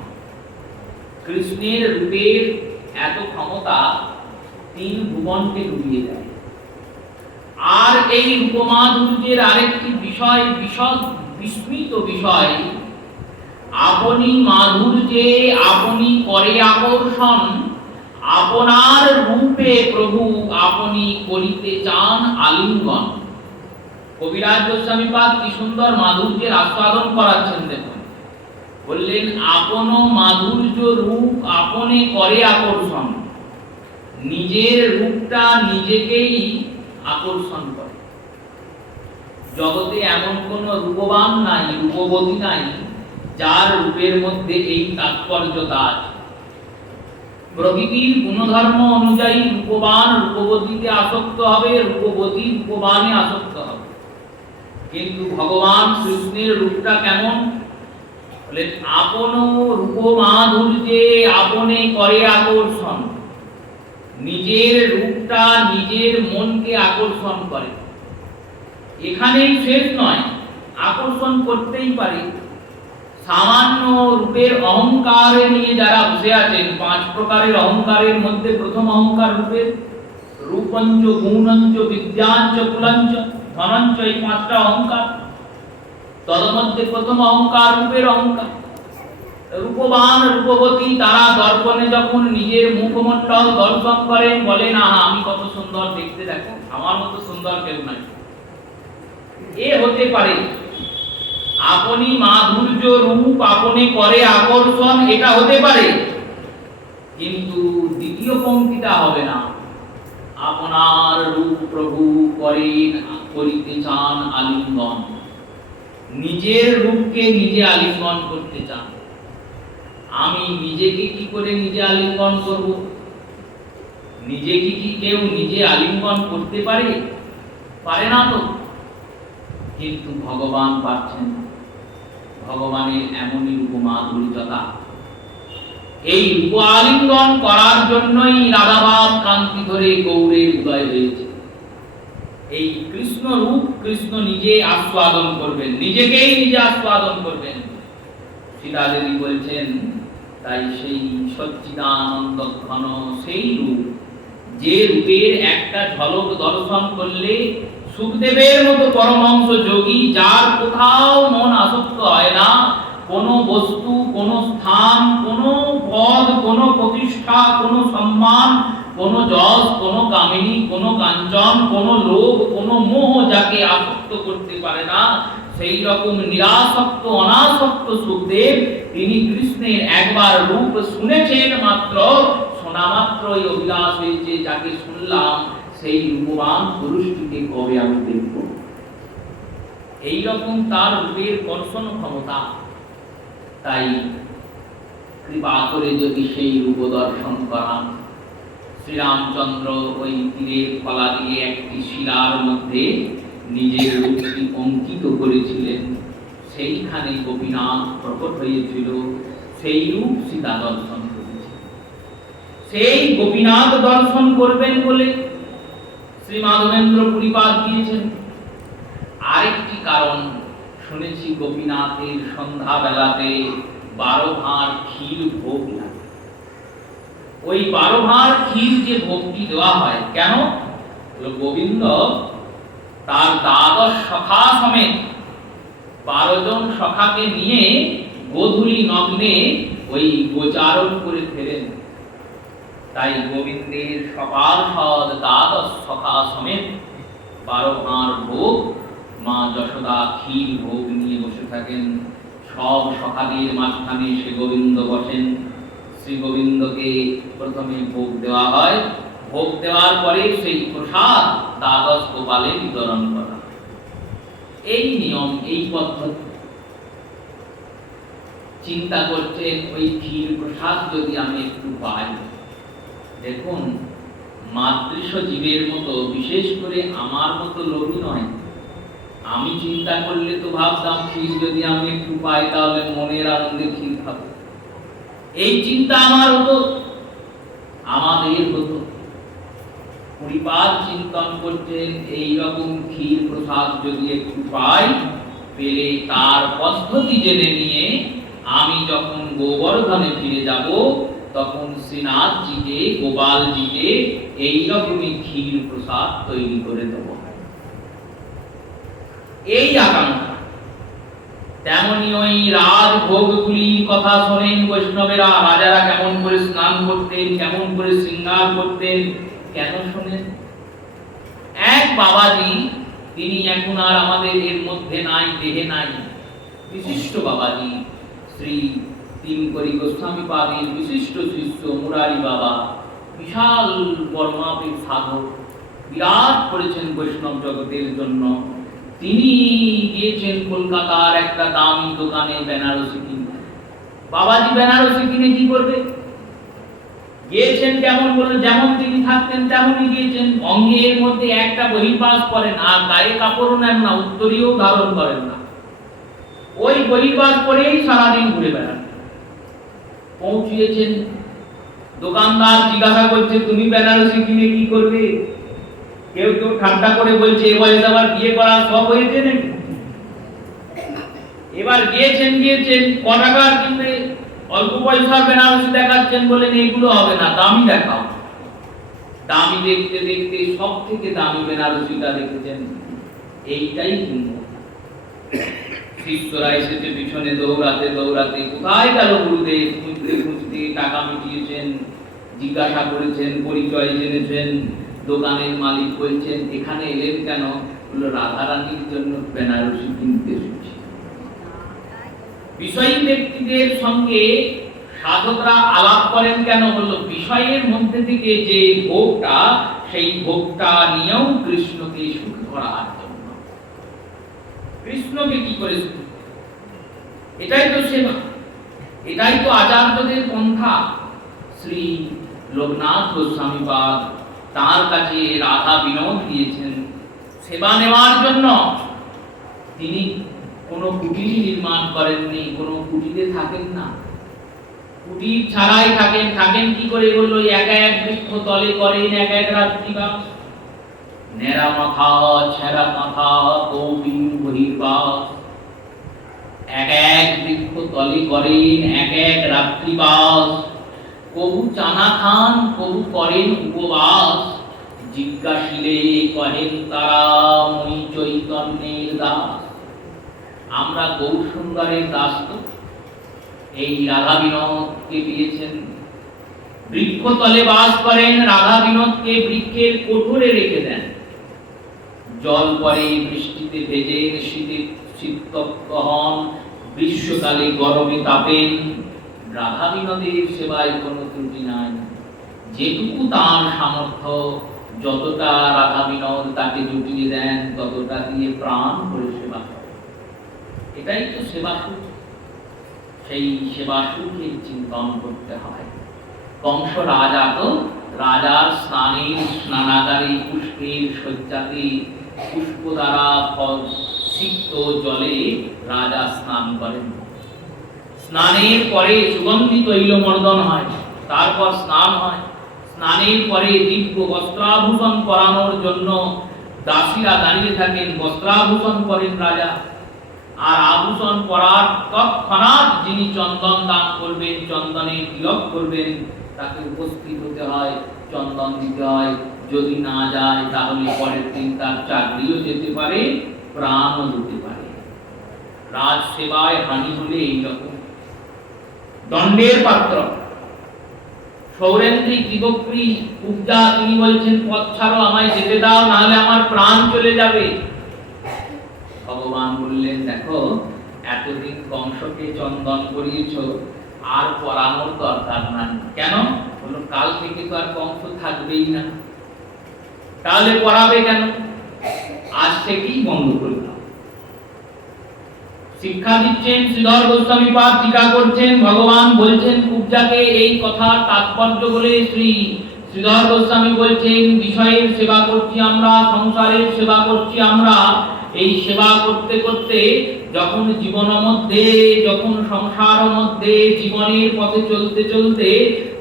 কৃষ্ণের রূপের এত ক্ষমতা 3 ভুবনকে ডুবিয়ে দেয়। আর এই রূপমাধুর্যের আরেকটি বিষয়, বিস্মিত বিষয়, আপনি মাধুর্যে আপনি করে আকর্ষণ, আপনার রূপে প্রভু আপনি করিতে চান আলিঙ্গন। কবিরাজ গোস্বামী পাদ কি সুন্দর মাধুর্যের আস্বাদন করাচ্ছেন। দেখুন, বললেন আপন মাধুর্য রূপ আপনি করে আকর্ষণ, নিজের রূপটা নিজেকেই আকর্ষণ করে। জগতে এমন কোন রূপবান নাই, রূপবতী নাই, যার রূপের মধ্যে এই তাৎপর্যতা আছে। প্রকৃতির গুণধর্ম অনুযায়ী রূপবান রূপবতীতে আসক্ত হবে, রূপবতী রূপবানে আসক্ত হবে। কিন্তু ভগবান কৃষ্ণের রূপটা কেমন? বলে আপন রূপ মাধুর্যে আপনি করে আকর্ষণ, নিজের রূপটা নিজের মনকে আকর্ষণ করে। এখানেই শেষ নয়, আকর্ষণ করতেই পারে। সামান্য রূপের অহংকার নিয়ে যারা বসে আছেন, 5 প্রকারের অহংকারের মধ্যে প্রথম অহংকার রূপের, রূপঞ্চ, গুণঞ্চ, বিদ্যাঞ্চ, কুলঞ্চ, ধনঞ্চ, এই 5টা অহংকার। তন্মধ্যে প্রথম অহংকার রূপের অহংকার। রূপবান রূপবতী তারা দর্পণে যখন নিজের মুখমণ্ডল দর্শন করেন, বলেন আহা আমি কত সুন্দর দেখতে, দেখো আমার মতো সুন্দর কেউ নাই। এ হতে পারে আপনি মাধুর্য রূপ আপনি করে আকর্ষণ, এটা হতে পারে। কিন্তু দ্বিতীয় পংক্তিটা হবে না, আপনার রূপ প্রভু করেন করিতে চান আলিঙ্গন, নিজের রূপকে নিজে আলিঙ্গন করতে চান। আমি নিজেকে কি করে নিজে আলিঙ্গন করব? নিজেকে কি কেউ নিজে আলিঙ্গন করতে পারে? পারে না তো। কিন্তু ভগবান পারছেন। ভগবানের এমনই রূপমাধুর্যতা। এই রূপ আলিঙ্গন করার জন্যই রাধাভাব কান্তি ধরে গৌরের উদয় হয়েছে। এই কৃষ্ণ রূপ কৃষ্ণ নিজে আস্বাদন করবেন, নিজেকেই নিজে আস্বাদন করবেন। সীতা দেবী বলছেন, তাই সেই সচ্চিদানন্দ ঘন সেই রূপ, যে রূপের একটা ঝলক দর্শন করলে সুখদেবের মতো পরমহংস যোগী, যার কোথাও মন আসক্ত হয় না, কোন বস্তু, কোন স্থান, কোন পদ, কোন প্রতিষ্ঠা, কোন সম্মান, কোন যশ, কোন কামিনী, কোন কাঞ্চন, কোন লোভ, কোন মোহ যাকে আসক্ত করতে পারে না, সেই রকম নিরাসক্ত অনাসক্ত সুখদেব, তিনি কৃষ্ণের একবার রূপ শুনেছেন মাত্র, শোনা মাত্রই অভিলাষ হয়েছে, যাকে শুনলাম সেই রূপবান পুরুষটিকে কবে আমি দেখব। এইরকম তার রূপের কর্ষণ ক্ষমতা। তাই কৃপা করে যদি সেই রূপ দর্শন করান। শ্রীরামচন্দ্র ওই তীরের ফলা দিয়ে একটি শিলার মধ্যে নিজের রূপটি অঙ্কিত করেছিলেন, সেইখানে গোপীনাথ প্রকট হয়েছিল, সেই রূপ সীতা দর্শন করেছে। সেই গোপীনাথ দর্শন করবেন বলে শ্রী মাধবেন্দ্র পুরীপাদ দিয়েছেন। আরেকটি কারণ শুনেছি, গোপীনাথের সন্ধ্যা বেলাতে 12 ভাঁড় ক্ষীর ভোগ লাগে। ওই 12 ভাঁড় ক্ষীর যে ভোগটি দেওয়া হয়, কেন? গোবিন্দ তার দ্বাদশ সখা সমেত 12 জন সখাকে নিয়ে গোধূলি নগ্নে ওই গোচারণ করে ফেরেন। তাই গোবিন্দের সপার্ষদ দ্বাদশ সখা সমেত 12 ভাঁড় ভোগ মা যশোদা ক্ষীর ভোগ নিয়ে বসে থাকেন। সব সখাদের মাঝখানে শ্রী গোবিন্দ বসেন। শ্রী গোবিন্দকে প্রথমে ভোগ দেওয়া হয়। ভোগ দেওয়ার পরে সেই প্রসাদ দ্বাদশ গোপালে বিতরণ করা। এই নিয়ম, এই পদ্ধতি। চিন্তা করছেন ওই ক্ষীর প্রসাদ যদি আমি একটু পাই। দেখুন, মাতৃস্ব জীবের মতো, বিশেষ করে আমার মতো লোভী নয়। আমি চিন্তা করলে তো ভাবতাম ক্ষীর যদি আমি একটু পাই তাহলে মনের আনন্দে ক্ষীর খাবো। এই চিন্তা আমার হতো, আমাদের হতো। পরিবার চিন্তন করছেন এইরকম ক্ষীর প্রসাদ যদি একটু পাই, পেলে তার পদ্ধতি জেনে নিয়ে আমি যখন গোবর্ধনে ফিরে যাব তখন শ্রীনাথজিকে, গোপালজিকে এইরকমই ক্ষীর প্রসাদ তৈরি করে দেব, এই আকাঙ্ক্ষা। তেমনি ওই রাজভোগগুলির কথা শোনেন বৈষ্ণবেরা। রাজারা কেমন করে স্নান করতেন, কেমন করে শৃঙ্গার করতেন, কেন শোনেন? এক বাবাজি, তিনি এখন আর আমাদের এর মধ্যে নাই, দেহে নাই। বিশিষ্ট বাবাজি, শ্রী তিনকরি গোস্বামী পাদের বিশিষ্ট শিষ্য মুরারি বাবা, বিশাল বর্মাপের সাধক, বিরাট করেছেন বৈষ্ণব জগতের জন্য। তিনি গিয়েছেন কলকাতার একটা দামি দোকানে বেনারসি কিনতে। বাবাজি বেনারসি কিনে কি করবে? গিয়েছেন কেমন করে? যেমন তিনি থাকতেন তেমনই গিয়েছেন। অঙ্গের মধ্যে একটা বহির্বাস পরেন, আর গায়ে কাপড়ও নেন না, উত্তরীয় ধারণ করেন না। ওই বহির্বাস পরেই সারাদিন ঘুরে বেড়ান। পৌঁছিয়েছেন, দোকানদার জিজ্ঞাসা করছে তুমি বেনারসি কিনে কি করবে? কেউ কেউ ঠাট্টা করে বলছে এ বয়সে আবার বিয়ে করা সব হয়েছে নাকি? এবার গিয়েছেন ক টাকার কিনবে? অল্প পয়সার বেনারসি দেখাচ্ছেন, বলেন এগুলো হবে না, দামি দেখাও। দামি দেখতে দেখতে সব থেকে দামি বেনারসিটা দেখেছেন, এইটাই কিনবো। শিষ্যরা এসেছে পিছনে দৌড়াতে দৌড়াতে, কোথায় গেল গুরুদেব? খুঁজতে খুঁজতে টাকা মিটিয়েছেন, জিজ্ঞাসা করেছেন, পরিচয় জেনেছেন। দোকানের মালিক বলছেন এখানে এলেন কেন? বলল রাধারানীর জন্য বেনারসি কিনতে এসেছি। বিষয়ী ব্যক্তিদের সঙ্গে সাধকরা আলাপ করেন কেন? বলল বিষয়ের মধ্যে থেকে যে ভোগটা, সেই ভোগটা নিয়েও কৃষ্ণকে সুখ করার জন্য। কৃষ্ণকে কি করে সুখ? এটাই তো সেবা, এটাই তো আচার্যদের পন্থা। শ্রী লোকনাথ গোস্বামী পাদ তার কাছে রাধা বিনোদ দিয়েছেন সেবা নেওয়ার জন্য। তিনি কোনো কুটির নির্মাণ করেননি, কোনো কুটিরে থাকেন না, কুটির ছাড়াই থাকেন। থাকেন কি করে? বললো এক এক বৃক্ষ তলে করেন এক এক রাত্রিবাস। নেড়া মাথা, ছেঁড়া মাথা, কৌপিন বহির্বাস। এক এক বৃক্ষ তলে করেন এক এক রাত্রিবাস। কবু চানা খান, কবু করেন উপবাস। জিজ্ঞাসিলে কহেন তারা মই চৈতন্যের দাস। আমরা গৌরসুন্দরের দাস তো। এই রাধা বিনোদকে দিয়েছেন। বৃক্ষতলে বাস করেন, রাধা বিনোদকে বৃক্ষের কোঠরে রেখে দেন। জল পরে বৃষ্টিতে ভেজেন, শীতে শীততপ্ত হন, গ্রীষ্মকালে গরমে তাপেন। রাধা বিনোদের সেবায় কোনো ত্রুটি নাই। যেটুকু তার সামর্থ্য, যতটা রাধা বিনোদ তাকে জুটিয়ে দেন, ততটা দিয়ে প্রাণ করে সেবা করেন। এটাই তো সেবা সুখ। সেই সেবা সুখের চিন্তন করতে হয়। কংস রাজা তো রাজার স্নানের স্নানাগারে পুষ্পের শয্যাতে পুষ্প দ্বারা সিক্ত জলে রাজা স্নান করেন। স্নানের পরে সুগন্ধি তৈলমর্দন হয়, তারপর স্নান হয়। স্নানের পরে দিব্য বস্ত্রাভূষণ পরানোর জন্য দাসীরা দাঁড়িয়ে থাকেন, বস্ত্রাভূষণ করেন রাজা। আর আভূষণ পরার তৎক্ষণাৎ যিনি চন্দন দান করবেন, চন্দনের তিলক করবেন, তাকে উপস্থিত হতে হয়, চন্দন দিতে হয়। যদি না যায় তাহলে পরের দিন তার চাকরিও যেতে পারে, প্রাণও যেতে পারে। রাজ সেবায় হানি হলে এইরকম দণ্ডের পাত্র। সৌরেন্দ্রী ত্রিবক্রী উপজা তিনি বলছেন পথ ছাড়ো, আমায় যেতে দাও, নাহলে আমার প্রাণ চলে যাবে। ভগবান বললেন দেখো, এতদিন কংসকে চন্দন করিয়েছ, আর পরানোর দরকার নাই। কেন? বলল কাল থেকে তো আর কংস থাকবেই না, তাহলে পরাবে কেন? আজ থেকেই বন্ধ করে দাও। শিক্ষা দিচ্ছেন শ্রীধর গোস্বামী পাদ, টিকা করছেন। ভগবান বলছেন কুব্জাকে এই কথার তাৎপর্য বলে শ্রীধর গোস্বামী বলছেন বিষয়ের সেবা করছি আমরা, সংসারের সেবা করছি আমরা। এই সেবা করতে করতে যখন জীবনের মধ্যে, যখন সংসারের মধ্যে জীবনের পথে চলতে চলতে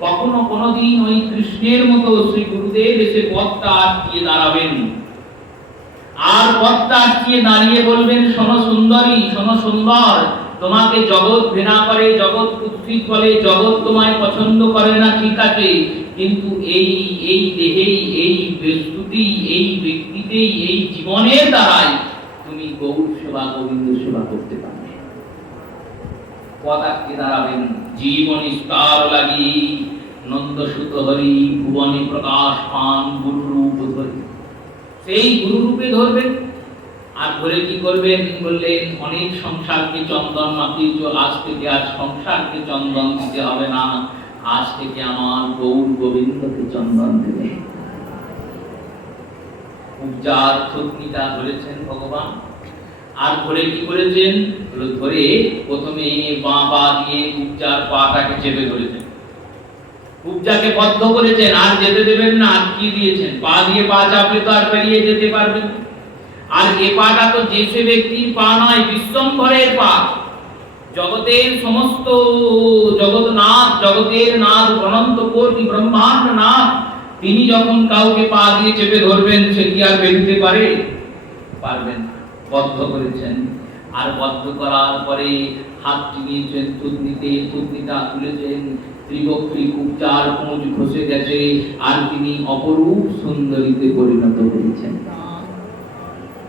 কখনো কোনোদিন ওই কৃষ্ণের মতো শ্রী গুরুদেব এসে পথটা আটকিয়ে দাঁড়াবেন, আর পথটা আটকিয়ে দাঁড়িয়ে বলবেন শোনো সুন্দরী, শোনো সুন্দর, তোমাকে জগৎ ঘৃণা করে, জগৎ কুৎসিত বলে, জগৎ তোমায় পছন্দ করে না, ঠিক আছে, কিন্তু এই দেহেই, এই বস্তুতেই, এই ব্যক্তিতেই, এই জীবনের দ্বারাই তুমি গৌর সেবা, গোবিন্দ সেবা করতে পারবে। পথ আটকে দাঁড়াবেন। জীবন স্তর লাগি নন্দ সুত হরি, ভুবনে প্রকাশ পান গুরু রূপ ধরি। সেই গুরু রূপে ধরবেন। আর ধরে কি করবেন? বললেন অনেক সংসারকে চন্দন মাখিয়েছ, আজ থেকে আর সংসারকে চন্দন দিতে হবে না, আজ থেকে আমার গৌর গোবিন্দকে চন্দন দেবে। পূজার থুতনিটা ধরেছেন ভগবান। আর ধরে কি করেছেন? ধরে প্রথমে বাঁ পা দিয়ে পূজার পাটাকে চেপে ধরেছেন, পূজাকে বদ্ধ করেছেন, আর যেতে দেবেন না, আটকিয়ে দিয়েছেন। পা দিয়ে পা চাপলে তো আর বেরিয়ে যেতে পারবেন। আর এ পাটা তো যে সে ব্যক্তির পা নয়, বিশ্বম্ভরের পা। জগতের সমস্ত জগৎনাথ, জগতের নাথ, অনন্ত কোটি ব্রহ্মাণ্ড নাথ, তিনি যখন কাউকে পা দিয়ে চেপে ধরবেন, সে কি আর বেরোতে পারে? পারবেন না। বদ্ধ করেছেন। আর বদ্ধ করার পরে হাত টিনিয়েছেন থুতনিতে, থুতনিটা তুলেছেন, ত্রিবক্রী পূজার পুঁজ খসে গেছে, আর তিনি অপরূপ সুন্দরীতে পরিণত হয়েছেন।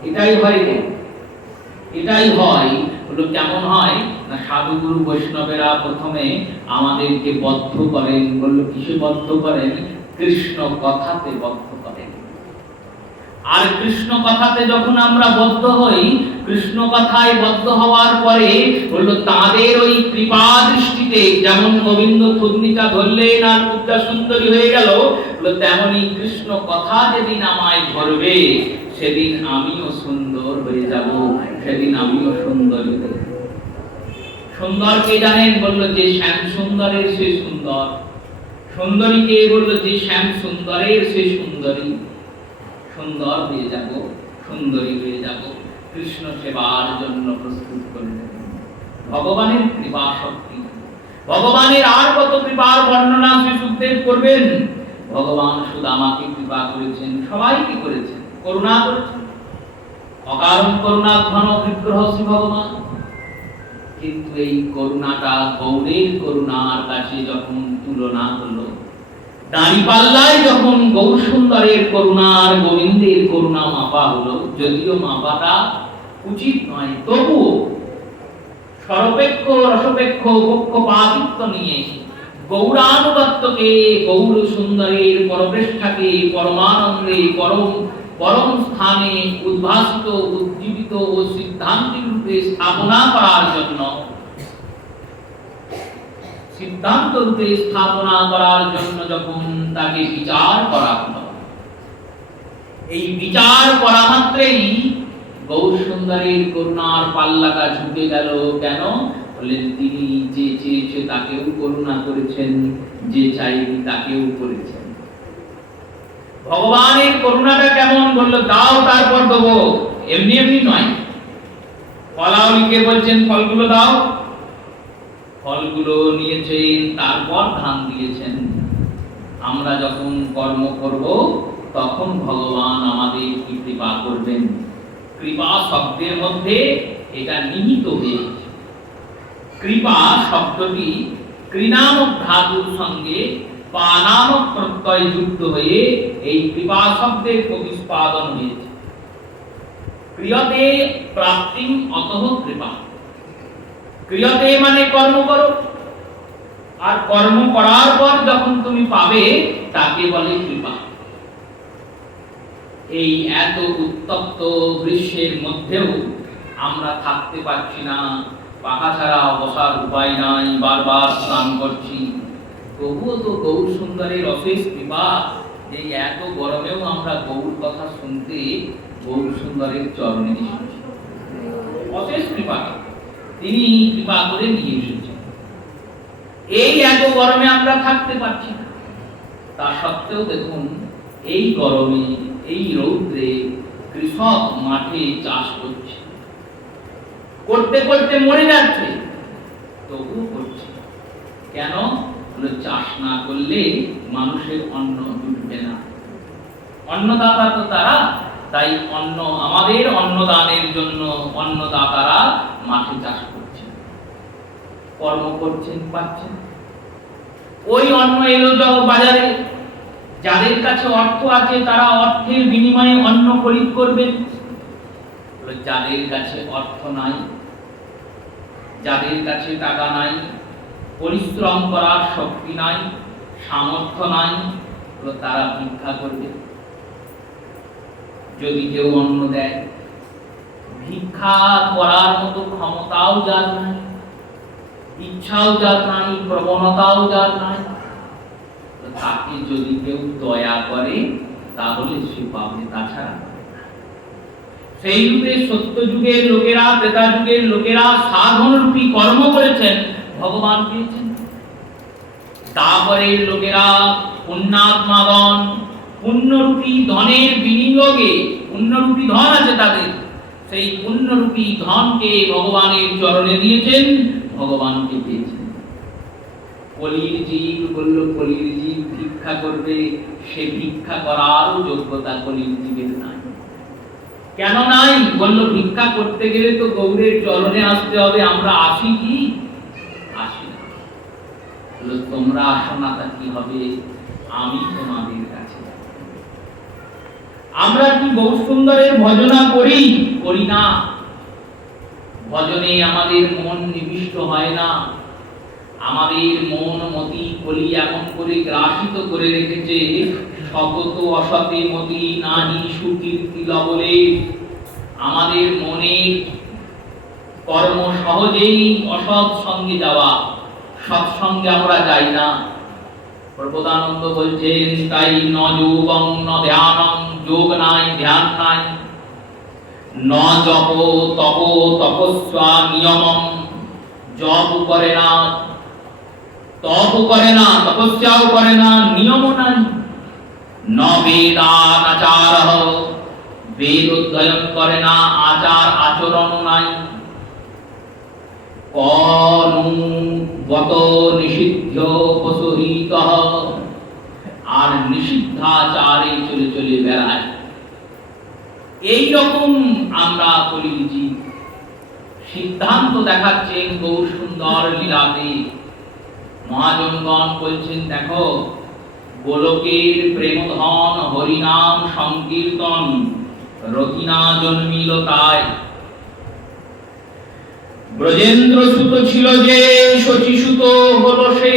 এটাই হয়, এটাই হয়। হলো কেমন হয় না, সাধুগুরু বৈষ্ণবেরা প্রথমে আমাদেরকে বদ্ধ করেন। বললো কিসে বদ্ধ করেন? কৃষ্ণ কথাতে বদ্ধ করেন। আর কৃষ্ণ কথাতে যখন আমরা বদ্ধ হই, কৃষ্ণ কথায় বদ্ধ হওয়ার পরে হলো তাদের ওই কৃপা দৃষ্টিতে, যেমন গোবিন্দ থুতনিটা ধরলেন আর পূজা সুন্দরী হয়ে গেল, তেমনি কৃষ্ণ কথা যেদিন আমায় ধরবে, সেদিন আমিও সুন্দর হয়ে যাব, সেদিন আমিও সুন্দর হয়ে যাব। সুন্দর কে জানেন? বললো যে শ্যাম সুন্দরের সে সুন্দর। সুন্দরীকে বললো যে শ্যাম সুন্দরের সে সুন্দরী। সুন্দর হয়ে যাব, সুন্দরী হয়ে যাব, কৃষ্ণ সেবার জন্য প্রস্তুত করে দেবেন। ভগবানের কৃপা শক্তি, ভগবানের আর কত কৃপার বর্ণনা শ্রী সুখদেব করবেন। ভগবান শুধু আমাকে কৃপা করেছেন, সবাইকে করেছেন, করুণা করেছেন। অকারণ করুণা ঘন বিগ্রহ শ্রী ভগবান। কিন্তু এই করুণাটা গৌরের করুণার কাছে যখন তুলনা হলো, দাঁড়িপাল্লায় যখন গৌর সুন্দরের করুণা আর গোবিন্দের করুণা মাপা হলো, যদিও মাপাটা উচিত নয়, তবুও সরপেক্ষ রসপেক্ষ পক্ষপাতিত্ব নিয়ে গৌরানুগত্যকে, গৌর সুন্দরের পরপৃষ্ঠাকে পরমানন্দে পরম স্থানে উদ্ভাসিত, উজ্জীবিত ও সিদ্ধান্তিক রূপে স্থাপনা করার জন্য, সিদ্ধান্ত রূপে স্থাপনা করার জন্য যখন তাকে বিচার করা হলো, এই বিচার করা মাত্রেই গৌর সুন্দরের করুণার পাল্লাটা ঝুঁকে গেল। কেন? বললেন তিনি যে চেয়েছে তাকেও করুণা করেছেন, যে চাইনি তাকেও করেছেন। ভগবানের করুণাটা কেমন? বললো দাও তারপর দেবো, এমনি এমনি নয়। ফলাওলিকে বলছেন ফলগুলো দাও, ফলগুলো নিয়েছেন, তারপর ধান দিয়েছেন। আমরা যখন কর্ম করব, তখন ভগবান আমাদের কি কৃপা করবেন। কৃপা শব্দের মধ্যে এটা নিহিত হয়েছে। কৃপা শব্দটি কৃনামক ধাতুর সঙ্গে পা নামক প্রত্যয় যুক্ত হয়ে এই কৃপা শব্দের প্রতিস্পাদন হয়েছে। ক্রিয়তে প্রাপ্তিং অতঃ কৃপা। ক্রিয়তে মানে কর্ম করো, আর কর্ম করার পর যখন তুমি পাবে তাকে বলে কৃপা। এই এত উত্তপ্ত গ্রীষ্মের মধ্যেও আমরা থাকতে পারছি না, পাখা ছাড়া বসার উপায় নাই, বারবার স্নান করছি, তবুও তো গৌর সুন্দরের অশেষ কৃপা। এই এত গরমেও আমরা গৌর কথা শুনতে গৌর সুন্দরের চরণে এসেছি। অশেষ কৃপা, তিনি কৃপা করে নিয়ে এসেছেন। এই এত গরমে আমরা থাকতে পারছি না, তা সত্ত্বেও দেখুন এই গরমে এই রৌদ্রে কৃষক মাঠে চাষ করছে, করতে করতে মরে যাচ্ছে, তবুও করছে। কেন? চাষ না করলে মানুষের অন্ন জুটবে না। অন্নদাতা তো তারা, তাই অন্ন, আমাদের অন্নদানের জন্য অন্নদাতারা মাঠে চাষ করছে, কর্ম করছেন, পাচ্ছেন। ওই অন্ন এলো বাজারে, যাদের কাছে অর্থ আছে তারা অর্থের বিনিময়ে অন্ন খরিদ করবেন। যাদের কাছে অর্থ নাই, যাদের কাছে টাকা নাই, পরিশ্রম করার শক্তি নাই, সামর্থ্য নাই, তারা ভিক্ষা করবে। যদি কেউ অন্ন দেয়, ভিক্ষা করার মতো ক্ষমতাও যার নাই, ইচ্ছাও যার নাই, প্রবণতাও যার নাই, তাকে যদি কেউ দয়া করে তাহলে সে পাবে, তাছাড়া। সেই রূপে সত্য যুগের লোকেরা, ত্রেতা যুগের লোকেরা সাধনরূপী কর্ম করেছেন, ভগবান পেয়েছেন। তারপরে লোকেরা পুণ্যাত্মাগণ পুণ্যরূপী ধনের বিনিয়োগে, পুণ্যরূপী ধন আছে তাদের, সেই পুণ্যরূপী ধনকে ভগবানের চরণে দিয়েছেন, ভগবানকে পেয়েছেন। কলির জীব বলল, কলির জীব ভিক্ষা করবে, সে ভিক্ষা করার যোগ্যতা কলির জীবের নাই। কেন নাই? বলল ভিক্ষা করতে গেলে তো গৌরের চরণে আসতে হবে, আমরা আসি কি? আসি না। তোমরা আসো না, তা কি হবে? আমি তোমাদের কাছে। আমরা কি গৌর সুন্দরের ভজনা করি? করি না। ভজনে আমাদের মন নিবিষ্ট হয় না, আমাদের মন মতি কলি এমন করে গ্রাসিত করে রেখেছে, শতত অসতে মতি নাহি সুকীর্তি লবলে। আমাদের মনে কর্ম সহজেই অসৎ সঙ্গে যাওয়া, সৎসঙ্গে আমরা যাই না। প্রবোধানন্দ বলছেন, তাই ন যোগং ন ধ্যানং, যোগ নাই, ধ্যান নাই, ন জপ তপ তপস্যা নিয়মম, জপ করে না, তপ করে না, তপস্যাও করে না, নিয়মও নাই। ন বেদানাচারঃ, বেদ অধ্যয়ন করে না, আচার আচরণ নাই। কনুগত নিষিদ্ধ পশুহিতঃ, আর নিষিদ্ধাচারে চলে চলে বেড়ায়। এই রকম আমরা কলিজি। সিদ্ধান্ত দেখাচ্ছেন গৌর সুন্দর লীলাতে। মহাজনগণ বলছেন, দেখো গোলকের প্রেমধন হরিনাম সংকীর্তন রতিনা জন্মিল তাই। ব্রজেন্দ্র সুত ছিল যে, শচী সুত হলো সে,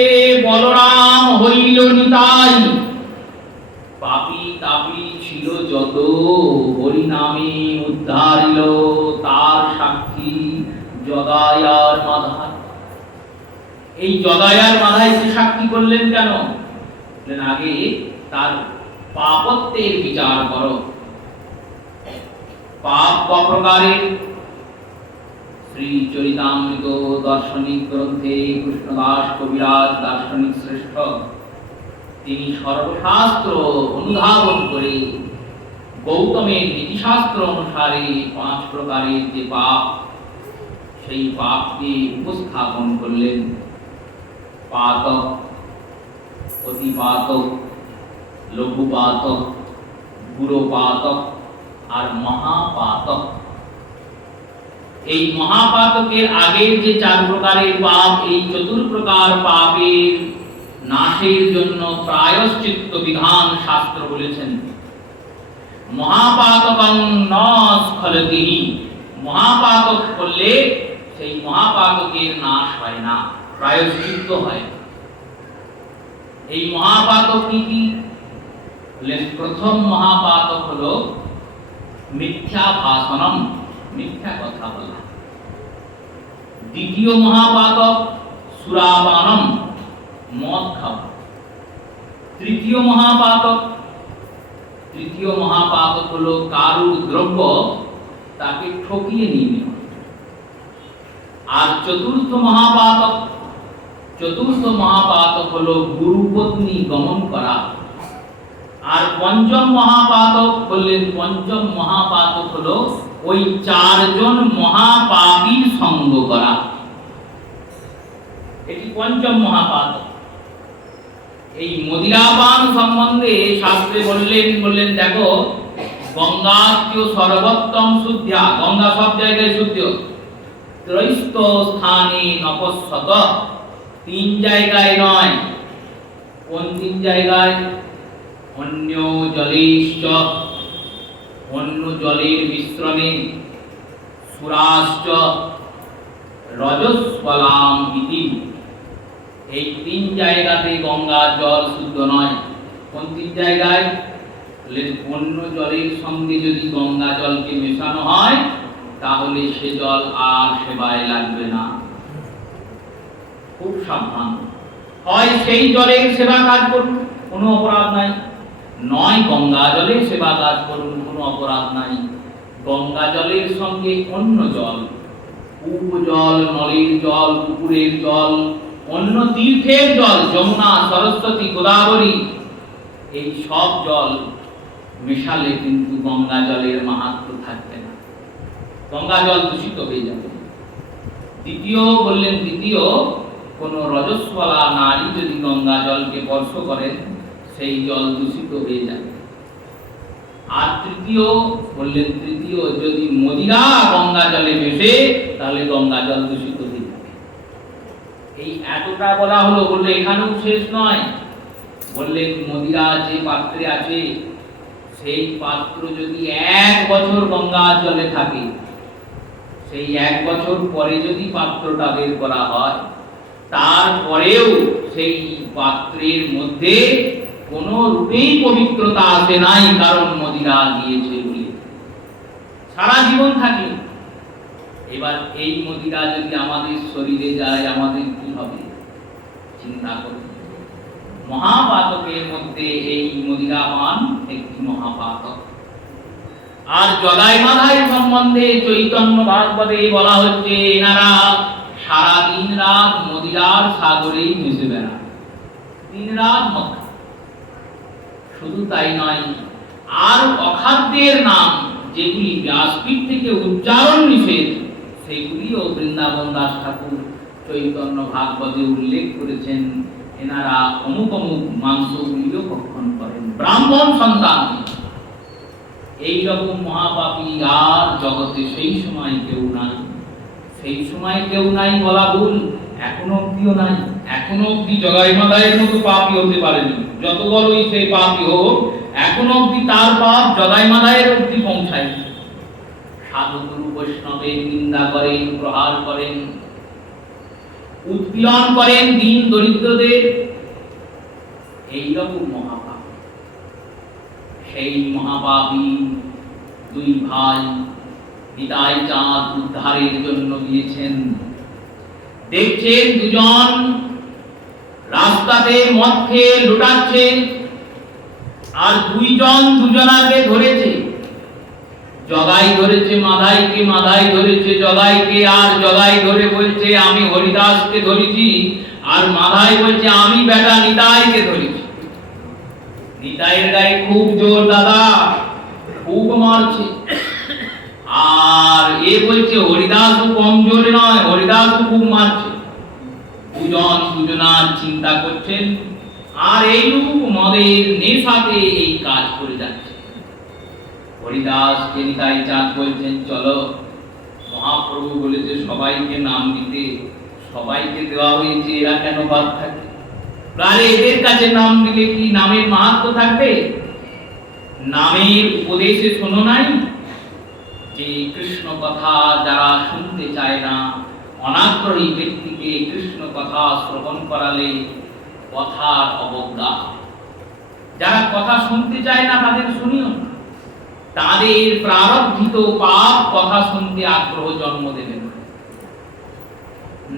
বলরাম হইল নিতাই। পাপী তাপী ছিল যত, হরিনামে উদ্ধারিল তার সাক্ষী জদায়ার মাধায়। এই জদায়ার মাধায় সে সাক্ষী করলেন কেন? আগে তার পাপত্বের বিচার করো। পাপ প্রকারের? শ্রী চরিতামৃত দার্শনিক গ্রন্থে কৃষ্ণদাস কবিরাজ দার্শনিক শ্রেষ্ঠ, তিনি সর্বশাস্ত্র অনুধাবন করে গৌতমের নীতিশাস্ত্র অনুসারে 5 প্রকারের যে পাপ, সেই পাপকে উপস্থাপন করলেন। পাতক, অতিপাতক, লঘুপাতক, গুরুপাতক আর মহাপাতক। এই মহাপাতকের আগের যে 4 প্রকারের পাপ, এই 4 প্রকার পাপের নাশের জন্য প্রায়শ্চিত্ত বিধান শাস্ত্র বলেছেন। মহাপাতকং ন স্খলতিহি, মহাপাতক করলে সেই মহাপাতকের নাশ হয় না, প্রায়শ্চিত্ত হয়। এই মহাপাতক কি? প্রথম মহাপাতক হলো মিথ্যা ভাষণম, মিথ্যা কথা বলা। দ্বিতীয় মহাপাতক সুরাপানম, মদ খাওয়া। তৃতীয় মহাপাতক হলো কারুর দ্রব্য তাকে ঠকিয়ে নিয়ে নেওয়া। আর চতুর্থ মহাপাতক হলো গুরুপত্নী গমন করা। আর পঞ্চম মহাপাতক হলো ওই চারজন মহাপাপীর সঙ্গ করা। এটি পঞ্চম মহাপাতক। এই মদিরাপান সম্বন্ধে শাস্ত্রে বললেন দেখো, গঙ্গাস্য সর্বোত্তম শুদ্ধা, গঙ্গা সব জায়গায় শুদ্ধ। ত্রৈস্ত স্থানে নপস্যত, তিন জায়গায় নয়। কোন তিন জায়গায়? অন্য জলেশ্চ, অন্য জলের মিশ্রণে, সুরাশ্চ, রজস্বলাম ইতি। এই তিন জায়গাতে গঙ্গার জল শুদ্ধ নয়। কোন তিন জায়গায়? অন্য জলের সঙ্গে যদি গঙ্গা জলকে মেশানো হয় তাহলে সে জল আর সেবায় লাগবে না। খুব সাবধান। হয় সেই জলের সেবা কাজ করুন, কোনো অপরাধ নাই, নয় গঙ্গা জলের সেবা কাজ করুন, কোনো অপরাধ নাই। গঙ্গা জলের সঙ্গে অন্য জল, কূপ জল, নলের জল, পুকুরের জল, অন্য তীর্থের জল, যমুনা, সরস্বতী, গোদাবরী, এই সব জল মেশালে কিন্তু গঙ্গা জলের মাহাত্ম্য থাকবে না, গঙ্গা জল দূষিত হয়ে যাবে। দ্বিতীয় কোন রজস্বলা নারী যদি গঙ্গা জলকে স্পর্শ করেন সেই জল দূষিত হয়ে যাবে। আর তৃতীয় যদি মদিরা গঙ্গা জলে মেশে তাহলে গঙ্গা জল দূষিত হয়ে যাবে। এই এতটা বলা হলো, বললে এখানেও শেষ নয়। বললেন মদিরা যে পাত্রে আছে সেই পাত্র যদি 1 বছর গঙ্গা জলে থাকে, সেই 1 বছর পরে যদি পাত্রটা বের করা হয়, তারপরেও সেই পাত্রের মধ্যে কোন রূপেই পবিত্রতা আসে নাই, কারণ মদিরা দিয়েছে বলে সারা জীবন থাকে। এবার এই মদিরা যদি আমাদের শরীরে যায় আমাদের কি হবে চিন্তা করুন। মহাপাতকের মধ্যে এই মদিরা পান একটি মহাপাতক। আর জগাই মাধাই সম্বন্ধে চৈতন্য ভাগবতে বলা হচ্ছে এনারা সারা দিন রাত মদিরার সাগরেই ভেসে বেড়ান, দিন রাত মদ। শুধু তাই নয়, আর অখাদ্যের নাম যেগুলি ব্যাসপীঠ থেকে উচ্চারণ নিষেধ সেগুলিও বৃন্দাবন দাস ঠাকুর চৈতন্য ভাগবতে উল্লেখ করেছেন। এনারা অমুক অমুক মাংসগুলিও ভক্ষণ করেন, ব্রাহ্মণ সন্তান। এইরকম মহাপাপী আর জগতে সেই সময় কেউ নাই বলা ভুল, এখনো অব্দিও নাই। এখনো অব্দি জগাই মাদাইয়ের মতো পাপী হতে পারেনি, যত বড়ই সেই পাপী হোক, এখনো অব্দি তার পাপ জগাই মাদাইয়ের অব্দি পৌঁছায়। সাধু গুরু বৈষ্ণবের নিন্দা করেন, প্রহার করেন, উৎপীড়ন করেন দীন দরিদ্রদের, এইরকম মহাপাপ। সেই মহাপাপী 2 ভাই নিতাই চাঁদ উদ্ধারের জন্য গিয়েছেন। দেখছেন দুজন রাস্তাতে মদ খেয়ে লুটাচ্ছে, আর দুইজন দুজনাকে ধরেছে। জগাই ধরেছে মাধাইকে, মাধাই ধরেছে জগাইকে, আর জগাই ধরে বলছে আমি হরিদাসকে ধরেছি, আর মাধাই বলছে আমি বেটা নিতাইকে ধরেছি। নিতাইয়ের গায়ে খুব জোর, দাদা খুব মারছে। আর এ বলছে হরিদাসও কম জোরে নয়, হরিদাসও খুব মারছে। দুজনার চিন্তা করছেন, আর এইরূপ মদের নেশাতে এই কাজ করে যাচ্ছে। হরিদাসকে নিতাই চাঁদ বলছেন চলো, মহাপ্রভু বলেছে সবাইকে নাম দিতে, সবাইকে দেওয়া হয়েছে, এরা কেন বাদ থাকে? তাহলে এদের কাছে নাম দিলে কি নামের মাহাত্ম্য থাকবে? নামের উপদেশে শোনো নাই যে কৃষ্ণ কথা যারা শুনতে চায় না, অনাগ্রহী ব্যক্তিকে কৃষ্ণ কথা শ্রবণ করালে কথার অবজ্ঞা। যারা কথা শুনতে চায় না তাদের শুনিও না, তাদের প্রারব্ধিত পাপ কথা শুনতে আগ্রহ জন্ম দেবে না,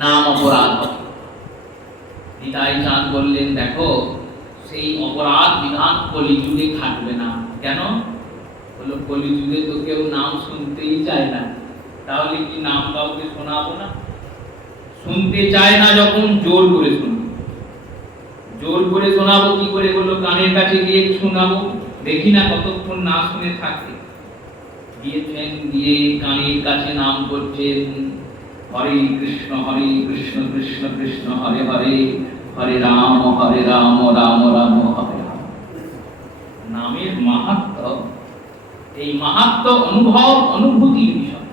নাম অপরাধ হবে। নিতাই চাঁদ বললেন, দেখো সেই অপরাধ বিধান কলিযুগে খাটবে না। কেন? বলল, কলিযুগে তো কেউ নাম শুনতেই চায় না, তাহলে কি নাম কাউকে শোনাবো না? শুনতে চায় না যখন, জোর করে শুনবো। জোর করে শোনাবো কি করে? বললো, কানের কাছে গিয়ে শোনাবো, দেখি না কতক্ষণ না শুনে থাকে। গিয়েছেন, গিয়ে কানের কাছে নাম করছেন, হরে কৃষ্ণ কৃষ্ণ কৃষ্ণ হরে হরে, হরে রাম রাম রাম হরে রাম। নামের মাহাত্ম্য, এই মাহাত্ম্য অনুভব অনুভূতির বিষয়।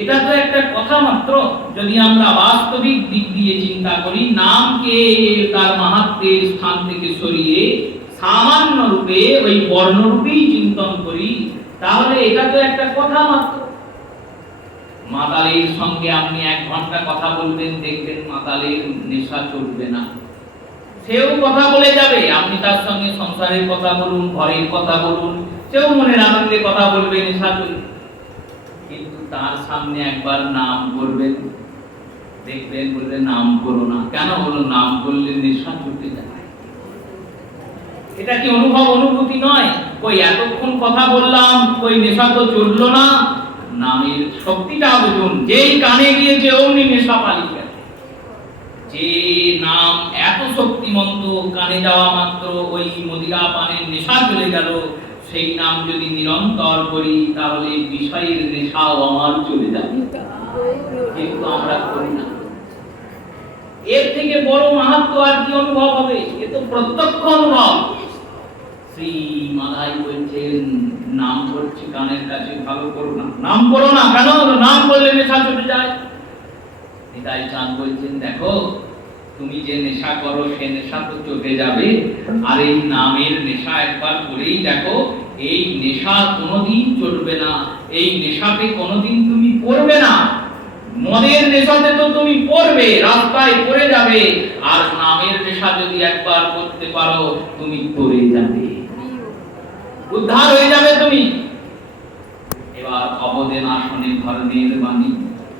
এটা তো একটা কথা মাত্র। যদি আমরা বাস্তবিক দিক দিয়ে চিন্তা করি, নামকে তার মাহাত্ম্যের স্থান থেকে সরিয়ে সামান্য রূপে ওই বর্ণরূপেই চিন্তন করি, তাহলে এটা তো একটা কথা মাত্র। মাতালের সঙ্গে আপনি 1 ঘন্টা কথা বলবেন, দেখবেন মাতালের নেশা চলবে না, সেও কথা বলে যাবে। আপনি তার সঙ্গে সংসারের কথা বলুন, ঘরের কথা বলুন, সেও মনের আনন্দে কথা বলবে, নেশা চলবে। কিন্তু তার সামনে একবার নাম করবেন, দেখবেন বললে নাম করো না। কেন? বলো, নাম করলে নেশা চলতে যায়। এটা কি অনুভব অনুভূতি নয়? কই এতক্ষণ কথা বললাম, কই নেশা তো চললো না। নামের শক্তিটা বুঝুন, যেই কানে গিয়েছে অমনি নেশা পালিয়ে গেল। যে নাম এত শক্তিমন্ত, কানে যাওয়া মাত্র ওই মদিরা পানের নেশা চলে গেল। সেই নাম যদি নিরন্তর করি, তাহলে বিষয়ের নেশাও আমার চলে যাবে। কিন্তু আমরা করি না। এর থেকে বড় মাহাত্ম্য আর কি অনুভব হবে? এ তো প্রত্যক্ষ অনুভব। শ্রী মাধাই বলছেন, নাম করছি কানের কাছে, ভালো করো না, নাম করো না। কেন? নাম করলে নেশা চলে যায়। নিতাই চাঁদ বলছেন, দেখো তুমি যে নেশা করো সে নেশা তো চলে যাবে, আর এই নামের নেশা একবার করেই দেখো, এই নেশা কোনোদিন চলবে না, এই নেশাতে কোনোদিন তুমি পড়বে না। মদের নেশাতে তো তুমি পড়বে, রাস্তায় পড়ে যাবে, আর নামের নেশা যদি একবার করতে পারো, তুমি পড়ে যাবে, উদ্ধার হয়ে যাবে তুমি। এবার অবদের আসনে ধর্মের বাণী,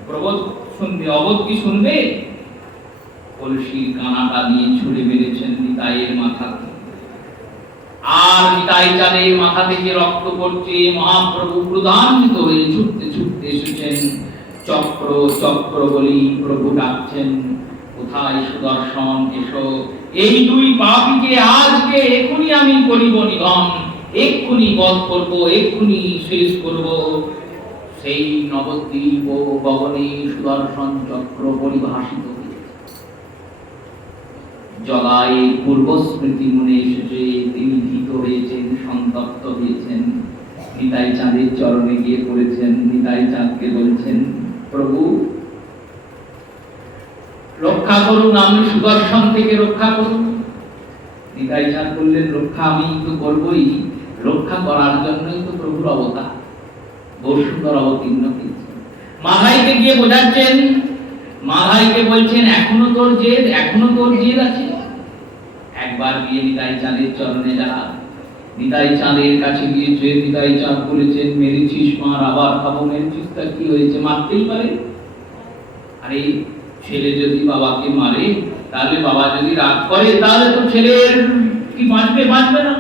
প্রবোধ শুনবে, অবোধ কি শুনবে? কলসির কানাটা দিয়ে ছুড়ে মেরেছেন নিতাইয়ের মাথাতে, আর নিতাই চাঁদের মাথা থেকে রক্ত পড়ছে। মহাপ্রভু ক্রোধান্বিত হয়ে ছুটতে ছুটতে এসেছেন। চক্র চক্র বলি প্রভু ডাকছেন, কোথায় সুদর্শন, এসো। এই 2 পাপীকে আজকে এক্ষুনি আমি করিব নিধন, এক্ষুনি বধ করব, এক্ষুনি শেষ করব। সেই নবদ্বীপ গগনে সুদর্শন চক্র পরিভাষিত হয়েছে। জলায় পূর্ব স্মৃতি মনে এসেছে, তিনি ভীত হয়েছেন, সন্তপ্ত হয়েছেন। নিতাই চাঁদের চরণে গিয়ে পড়েছেন। নিতাই চাঁদকে বলছেন, প্রভু রক্ষা করুন, আমি সুদর্শন থেকে রক্ষা করুন। নিতাই চাঁদ বললেন, রক্ষা আমি তো করবই, রক্ষা করার জন্যই তো প্রভুর অবতার। বহু সুন্দর অবতীর্ণ হয়েছে। মাধাইকে গিয়ে বোঝাচ্ছেন, মাধাইকে বলছেন, এখনো তোর জেদ, এখনো তোর জেদ আছে। একবার গিয়ে নিতাই চাঁদের চরণে যারা, নিতাই চাঁদের কাছে গিয়েছে। নিতাই চাঁদ বলেছেন, মেরেছিস মার, আবার খাবো। মেরেছিস, তা কি হয়েছে? মারতেই পারে। আরে ছেলে যদি বাবাকে মারে, তাহলে বাবা যদি রাগ করে, তাহলে তো ছেলের কি বাঁচবে? বাঁচবে না।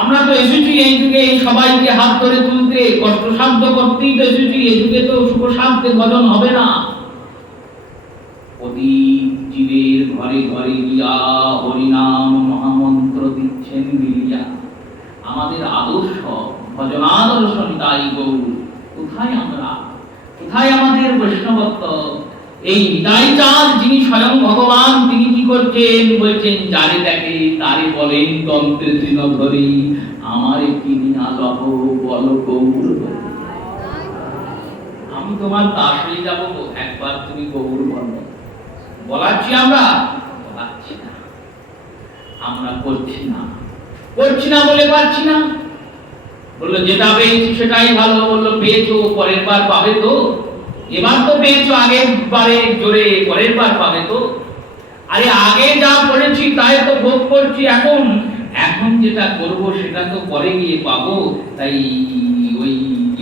আমরা তো এসেছি এই যুগে সবাইকে হাত ধরে তুলতে, কষ্টসাধ্য করতেই তো এসেছি। এই যুগে তো সুখসাধ্যে ভজন হবে না। প্রদীপ জীবের ঘরে ঘরে গিয়া হরিনাম মহামন্ত্র দিচ্ছেন মিলিয়া। আমাদের আদর্শ, ভজনাদর্শ নিতাই গৌর। কোথায় আমরা? কোথায় আমাদের বৈষ্ণবত্ব? এই নিতাই চাঁদ যিনি স্বয়ং ভগবান, তিনি কি করছেন? বলছেন, যারে দেখে তারে বলেন তন্ত্রে তৃণধরি, আমারে কিনি না লহ বল গৌর। আমি তোমার দাস হয়ে যাব, একবার তুমি গৌর বলো। বলাচ্ছি আমরা? বলাচ্ছি না, আমরা করছি না। করছি না বলে পারছি না। বললো, যেটা পেয়েছি সেটাই ভালো। বললো, পেয়েছো, পরের বার পাবে তো? এবার তো পেয়েছো, আগের বারে জোরে, পরের বার পাবে তো? আরে আগে যা করেছি তাই তো ভোগ করছি, এখন এখন যেটা করব সেটা তো পরে গিয়ে পাবো। তাই ওই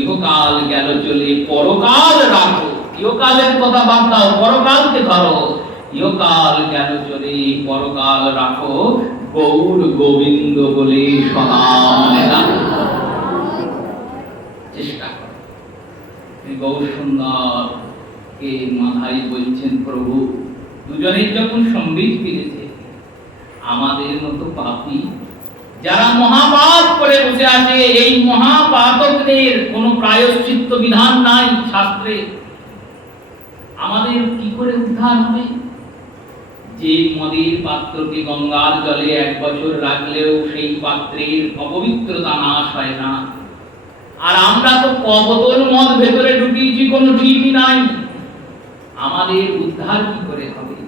ইহকাল গেল চলে, পরকাল রাখো। ইহকালের কথা বাদ দাও, পরকালকে ধরো। ইহকাল গেল চলে, পরকাল রাখো, গৌর গোবিন্দ বলে সদা মনে রাখো। চেষ্টা করো। গৌর সুন্দর কে মাথায় বলছেন প্রভু, দুজনের যখন সম্বিত ফিরেছে, আমাদের মতো পাপী যারা মহাপাপ করে বসে আছে, এই মহাপাতকদের কোনো প্রায়শ্চিত্ত বিধান নাই শাস্ত্রে, আমাদের কি করে উদ্ধার হবে? যে মদের পাত্রকে গঙ্গার জলে 1 বছর রাখলেও সেই পাত্রের অপবিত্রতা নাশ হয় না, আর আমরা তো কবতল মদ ভেতরে ঢুকিয়েছি, কোনো ঠিকই নাই। আমাদের উদ্ধার কি করে হবে?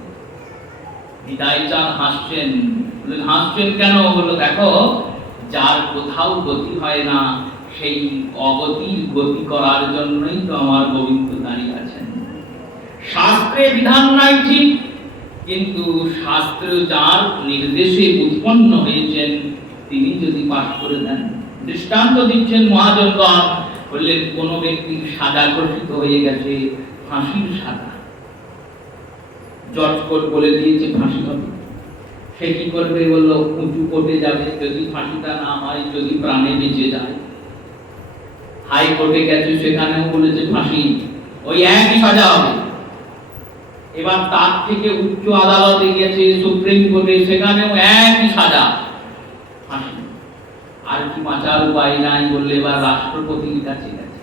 বিদায় চাঁদ হাসছেন। হাসছেন কেন? বলল, দেখো, যার কোথাও গতি হয় না, সেই অগতির গতি করার জন্যই তো আমার গোবিন্দ দাঁড়িয়ে আছেন। শাস্ত্রে বিধান নাই ঠিক, কিন্তু শাস্ত্র যার নির্দেশে উৎপন্ন হয়েছেন তিনি যদি পাঠ করে দেন। দৃষ্টান্ত দিচ্ছেন মহাজনগণ, বললেন কোন ব্যক্তির সাজা ঘোষিত হয়ে গেছে, ফাঁসির সাজা, জজ কোর্ট বলে দিয়েছে ফাঁসি হবে, সে কি করবে? বলল উঁচু কোর্টে যাবে, যদি ফাঁসিটা না হয়, যদি প্রাণে বেঁচে যায়। হাইকোর্টে গেছে, সেখানেও বলেছে ফাঁসি, ওই একই সাজা হবে। এবার তার থেকে উচ্চ আদালতে গেছে, সুপ্রিম কোর্টে, সেখানেও একই সাজা, ফাঁসি। আর কি বাঁচার উপায় নাই, বললে এবার রাষ্ট্রপতির কাছে গেছে।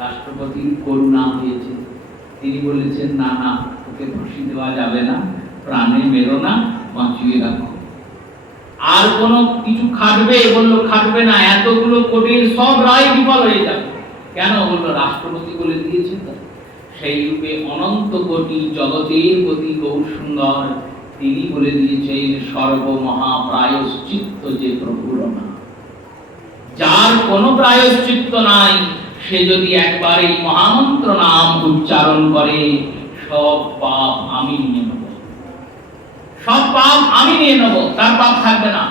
রাষ্ট্রপতির করুণা হয়েছে, তিনি বলেছেন না না, ওকে ফাঁসি দেওয়া যাবে না, প্রাণে মেরো না, বাঁচিয়ে রাখো। আর কোন কিছু খাটবে? বললো খাটবে না, এতগুলো কোর্টের সব রায় বিফল হয়ে যাবে। কেন? বললো রাষ্ট্রপতি বলে দিয়েছে তো। সেই রূপে অনন্ত কোটি জগতের প্রতি গৌর সুন্দর তিনি বলে দিয়েছেন সর্বমহা প্রায়শ্চিত্ত যে প্রভুর নাম। যার কোনো প্রায়শ্চিত্ত নাই, সে যদি একবার এই মহামন্ত্র নাম উচ্চারণ করে, সব পাপ আমি নিয়ে নেব, সব পাপ আমি নিয়ে নেব, তার পাপ থাকবে না।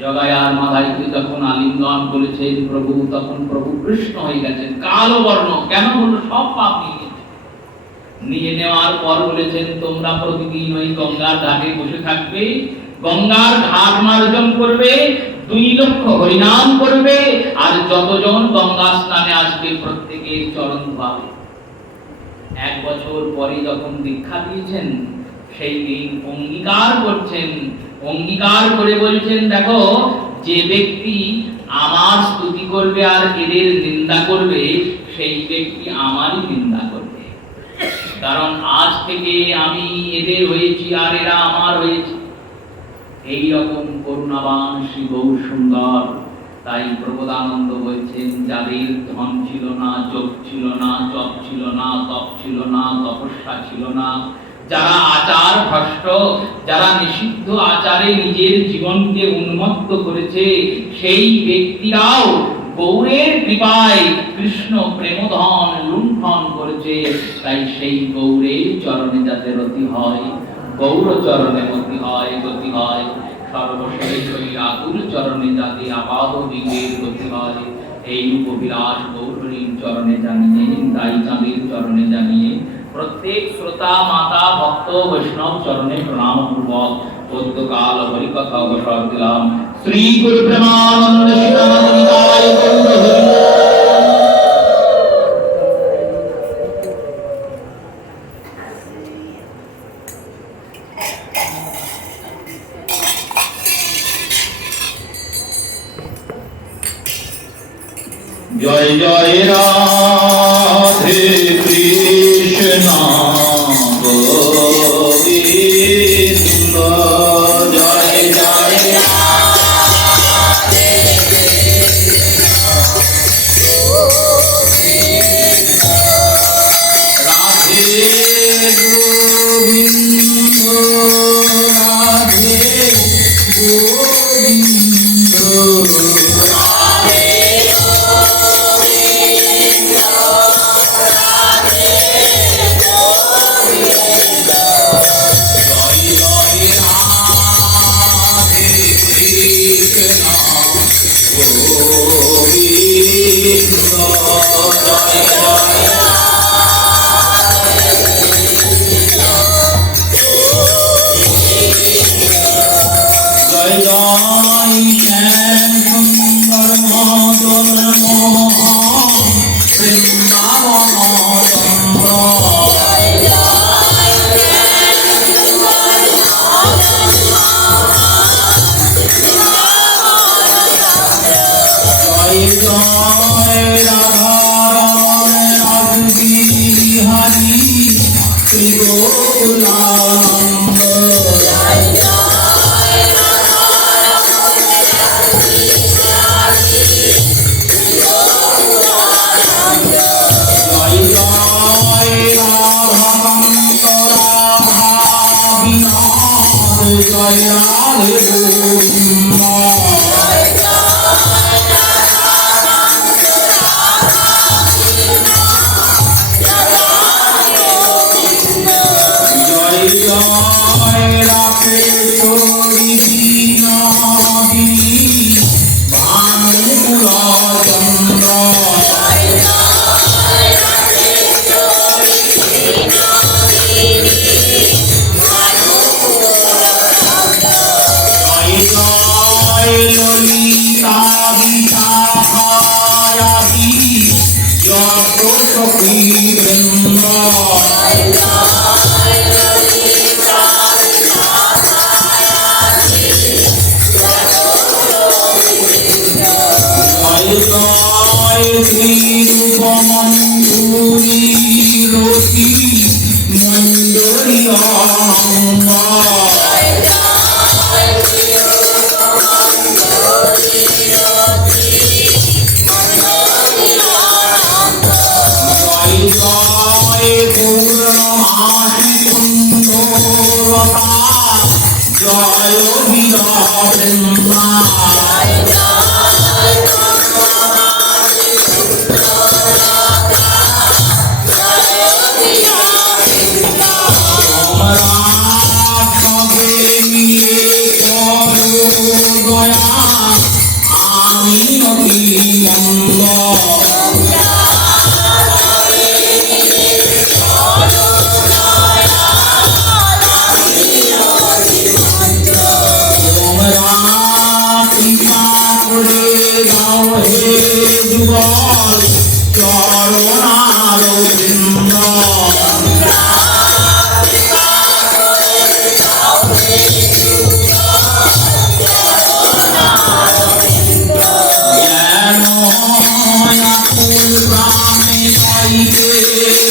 জগায়ার মাথায় যখন আলিঙ্গন করেছেন প্রভু, তখন প্রভু কৃষ্ণ হয়ে গেছেন, কালো বর্ণ। কেন? বললো সব পাপ নিয়ে নেওয়ার পর বলেছেন তোমরা প্রতিদিন ওই গঙ্গার ঘাটে বসে থাকবে, গঙ্গার ঘাট মার্জন করবে, 2 লক্ষ হরিনাম করবে, আর যতজন গঙ্গা স্নানে আসবে প্রত্যেকের চরণ ধোয়াবে। 1 বছর পরে যখন দীক্ষা দিয়েছেন, সেই দিন অঙ্গীকার করছেন, অঙ্গীকার করে বলছেন, দেখো, যে ব্যক্তি আমার স্তুতি করবে আর এদের নিন্দা করবে, সেই ব্যক্তি আমারই নিন্দা করবে, কারণ আজ থেকে আমি এদের হয়েছি আর এরা আমার হয়েছে। এই রকম করুণাবান শ্রী গৌর সুন্দর। তাই প্রবোধানন্দ বলছেন, যাদের ধন ছিল না, যোগ ছিল না, জপ ছিল না, তপ ছিল না, তপস্যা ছিল না, যারা আচার ভ্রষ্ট, যারা নিষিদ্ধ আচারে নিজের জীবনকে উন্মত্ত করেছে, সেই ব্যক্তিরাও গৌরের কৃপায় কৃষ্ণ প্রেমধন লুণ্ঠন করেছে। তাই সেই গৌরের চরণে যাতে রতি হয়, গৌর চরণে মতি হয়, গতি হয়, সর্বশেষ ওই আকুল চরণে যাতে আপাদ দিগের গতি হয়, এই উপবিলাস গৌরীর চরণে জানিয়ে, তাই চাঁদের চরণে জানিয়ে প্রত্যেক শ্রোতা মাতা ভক্ত বৈষ্ণব চরণে প্রণাম পূর্বক পদ্যকাল হরিকথা অবসর দিলাম। শ্রী গুরু প্রেমানন্দ শিবানন্দায় গৌর হরি। জয় জয় রাধে কৃষ্ণ গোবিন্দ, জয় জয় রাধে কৃষ্ণ গোবিন্দ, রাধে গোবিন্দ, রাধে গোবিন্দ, রাধে গোবিন্দ। জয় রাধারমণ রাসবিহারী শ্রী গোকুলানন্দ জয় রাধে গোবিন্দ জয় জয় রাধেশ্বরী বিনোদিনী ভানুকুলচন্দ্র ললিতা বিশাখায়াতি যত সখী বৃন্দ জয় জয় শ্রী রূপমঞ্জুরি রতি মঞ্জুরি অনঙ্গ জয় বিরবৃন্দা তোমরা মিলে করো দয়া আমি অতি মন্দ চরণার বৃন্দ জ্ঞান আকুল প্রাণে গাইতে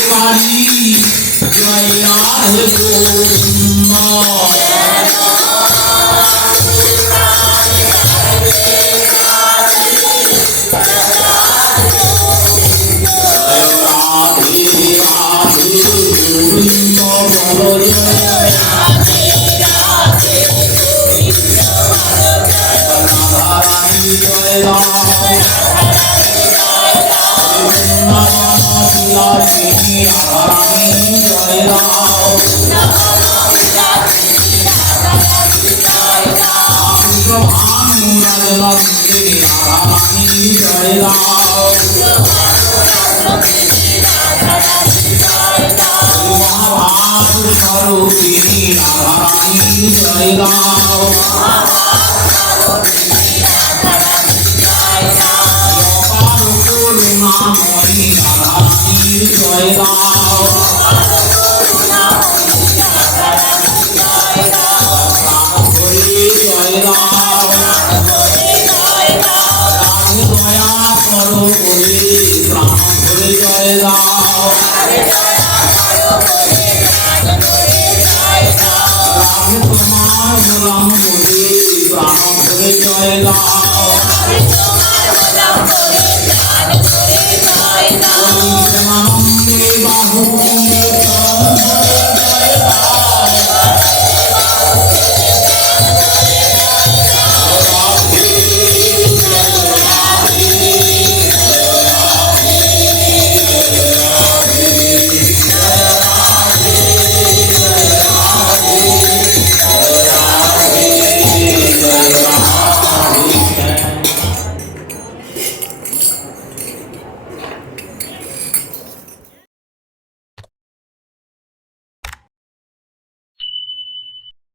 পারি জয় রাধে গোবিন্দ স্বরূপিণী রাধারানী জয় গাও করুণাময়ী রাধারানী জয় গাও জয় গাও রাধে দয়া করো বলে প্রাণ ভরে জয় গাও রাধে তোমার গোলাম বলে প্রাণ ভরে জয় গাও প্রেমানন্দে বাহু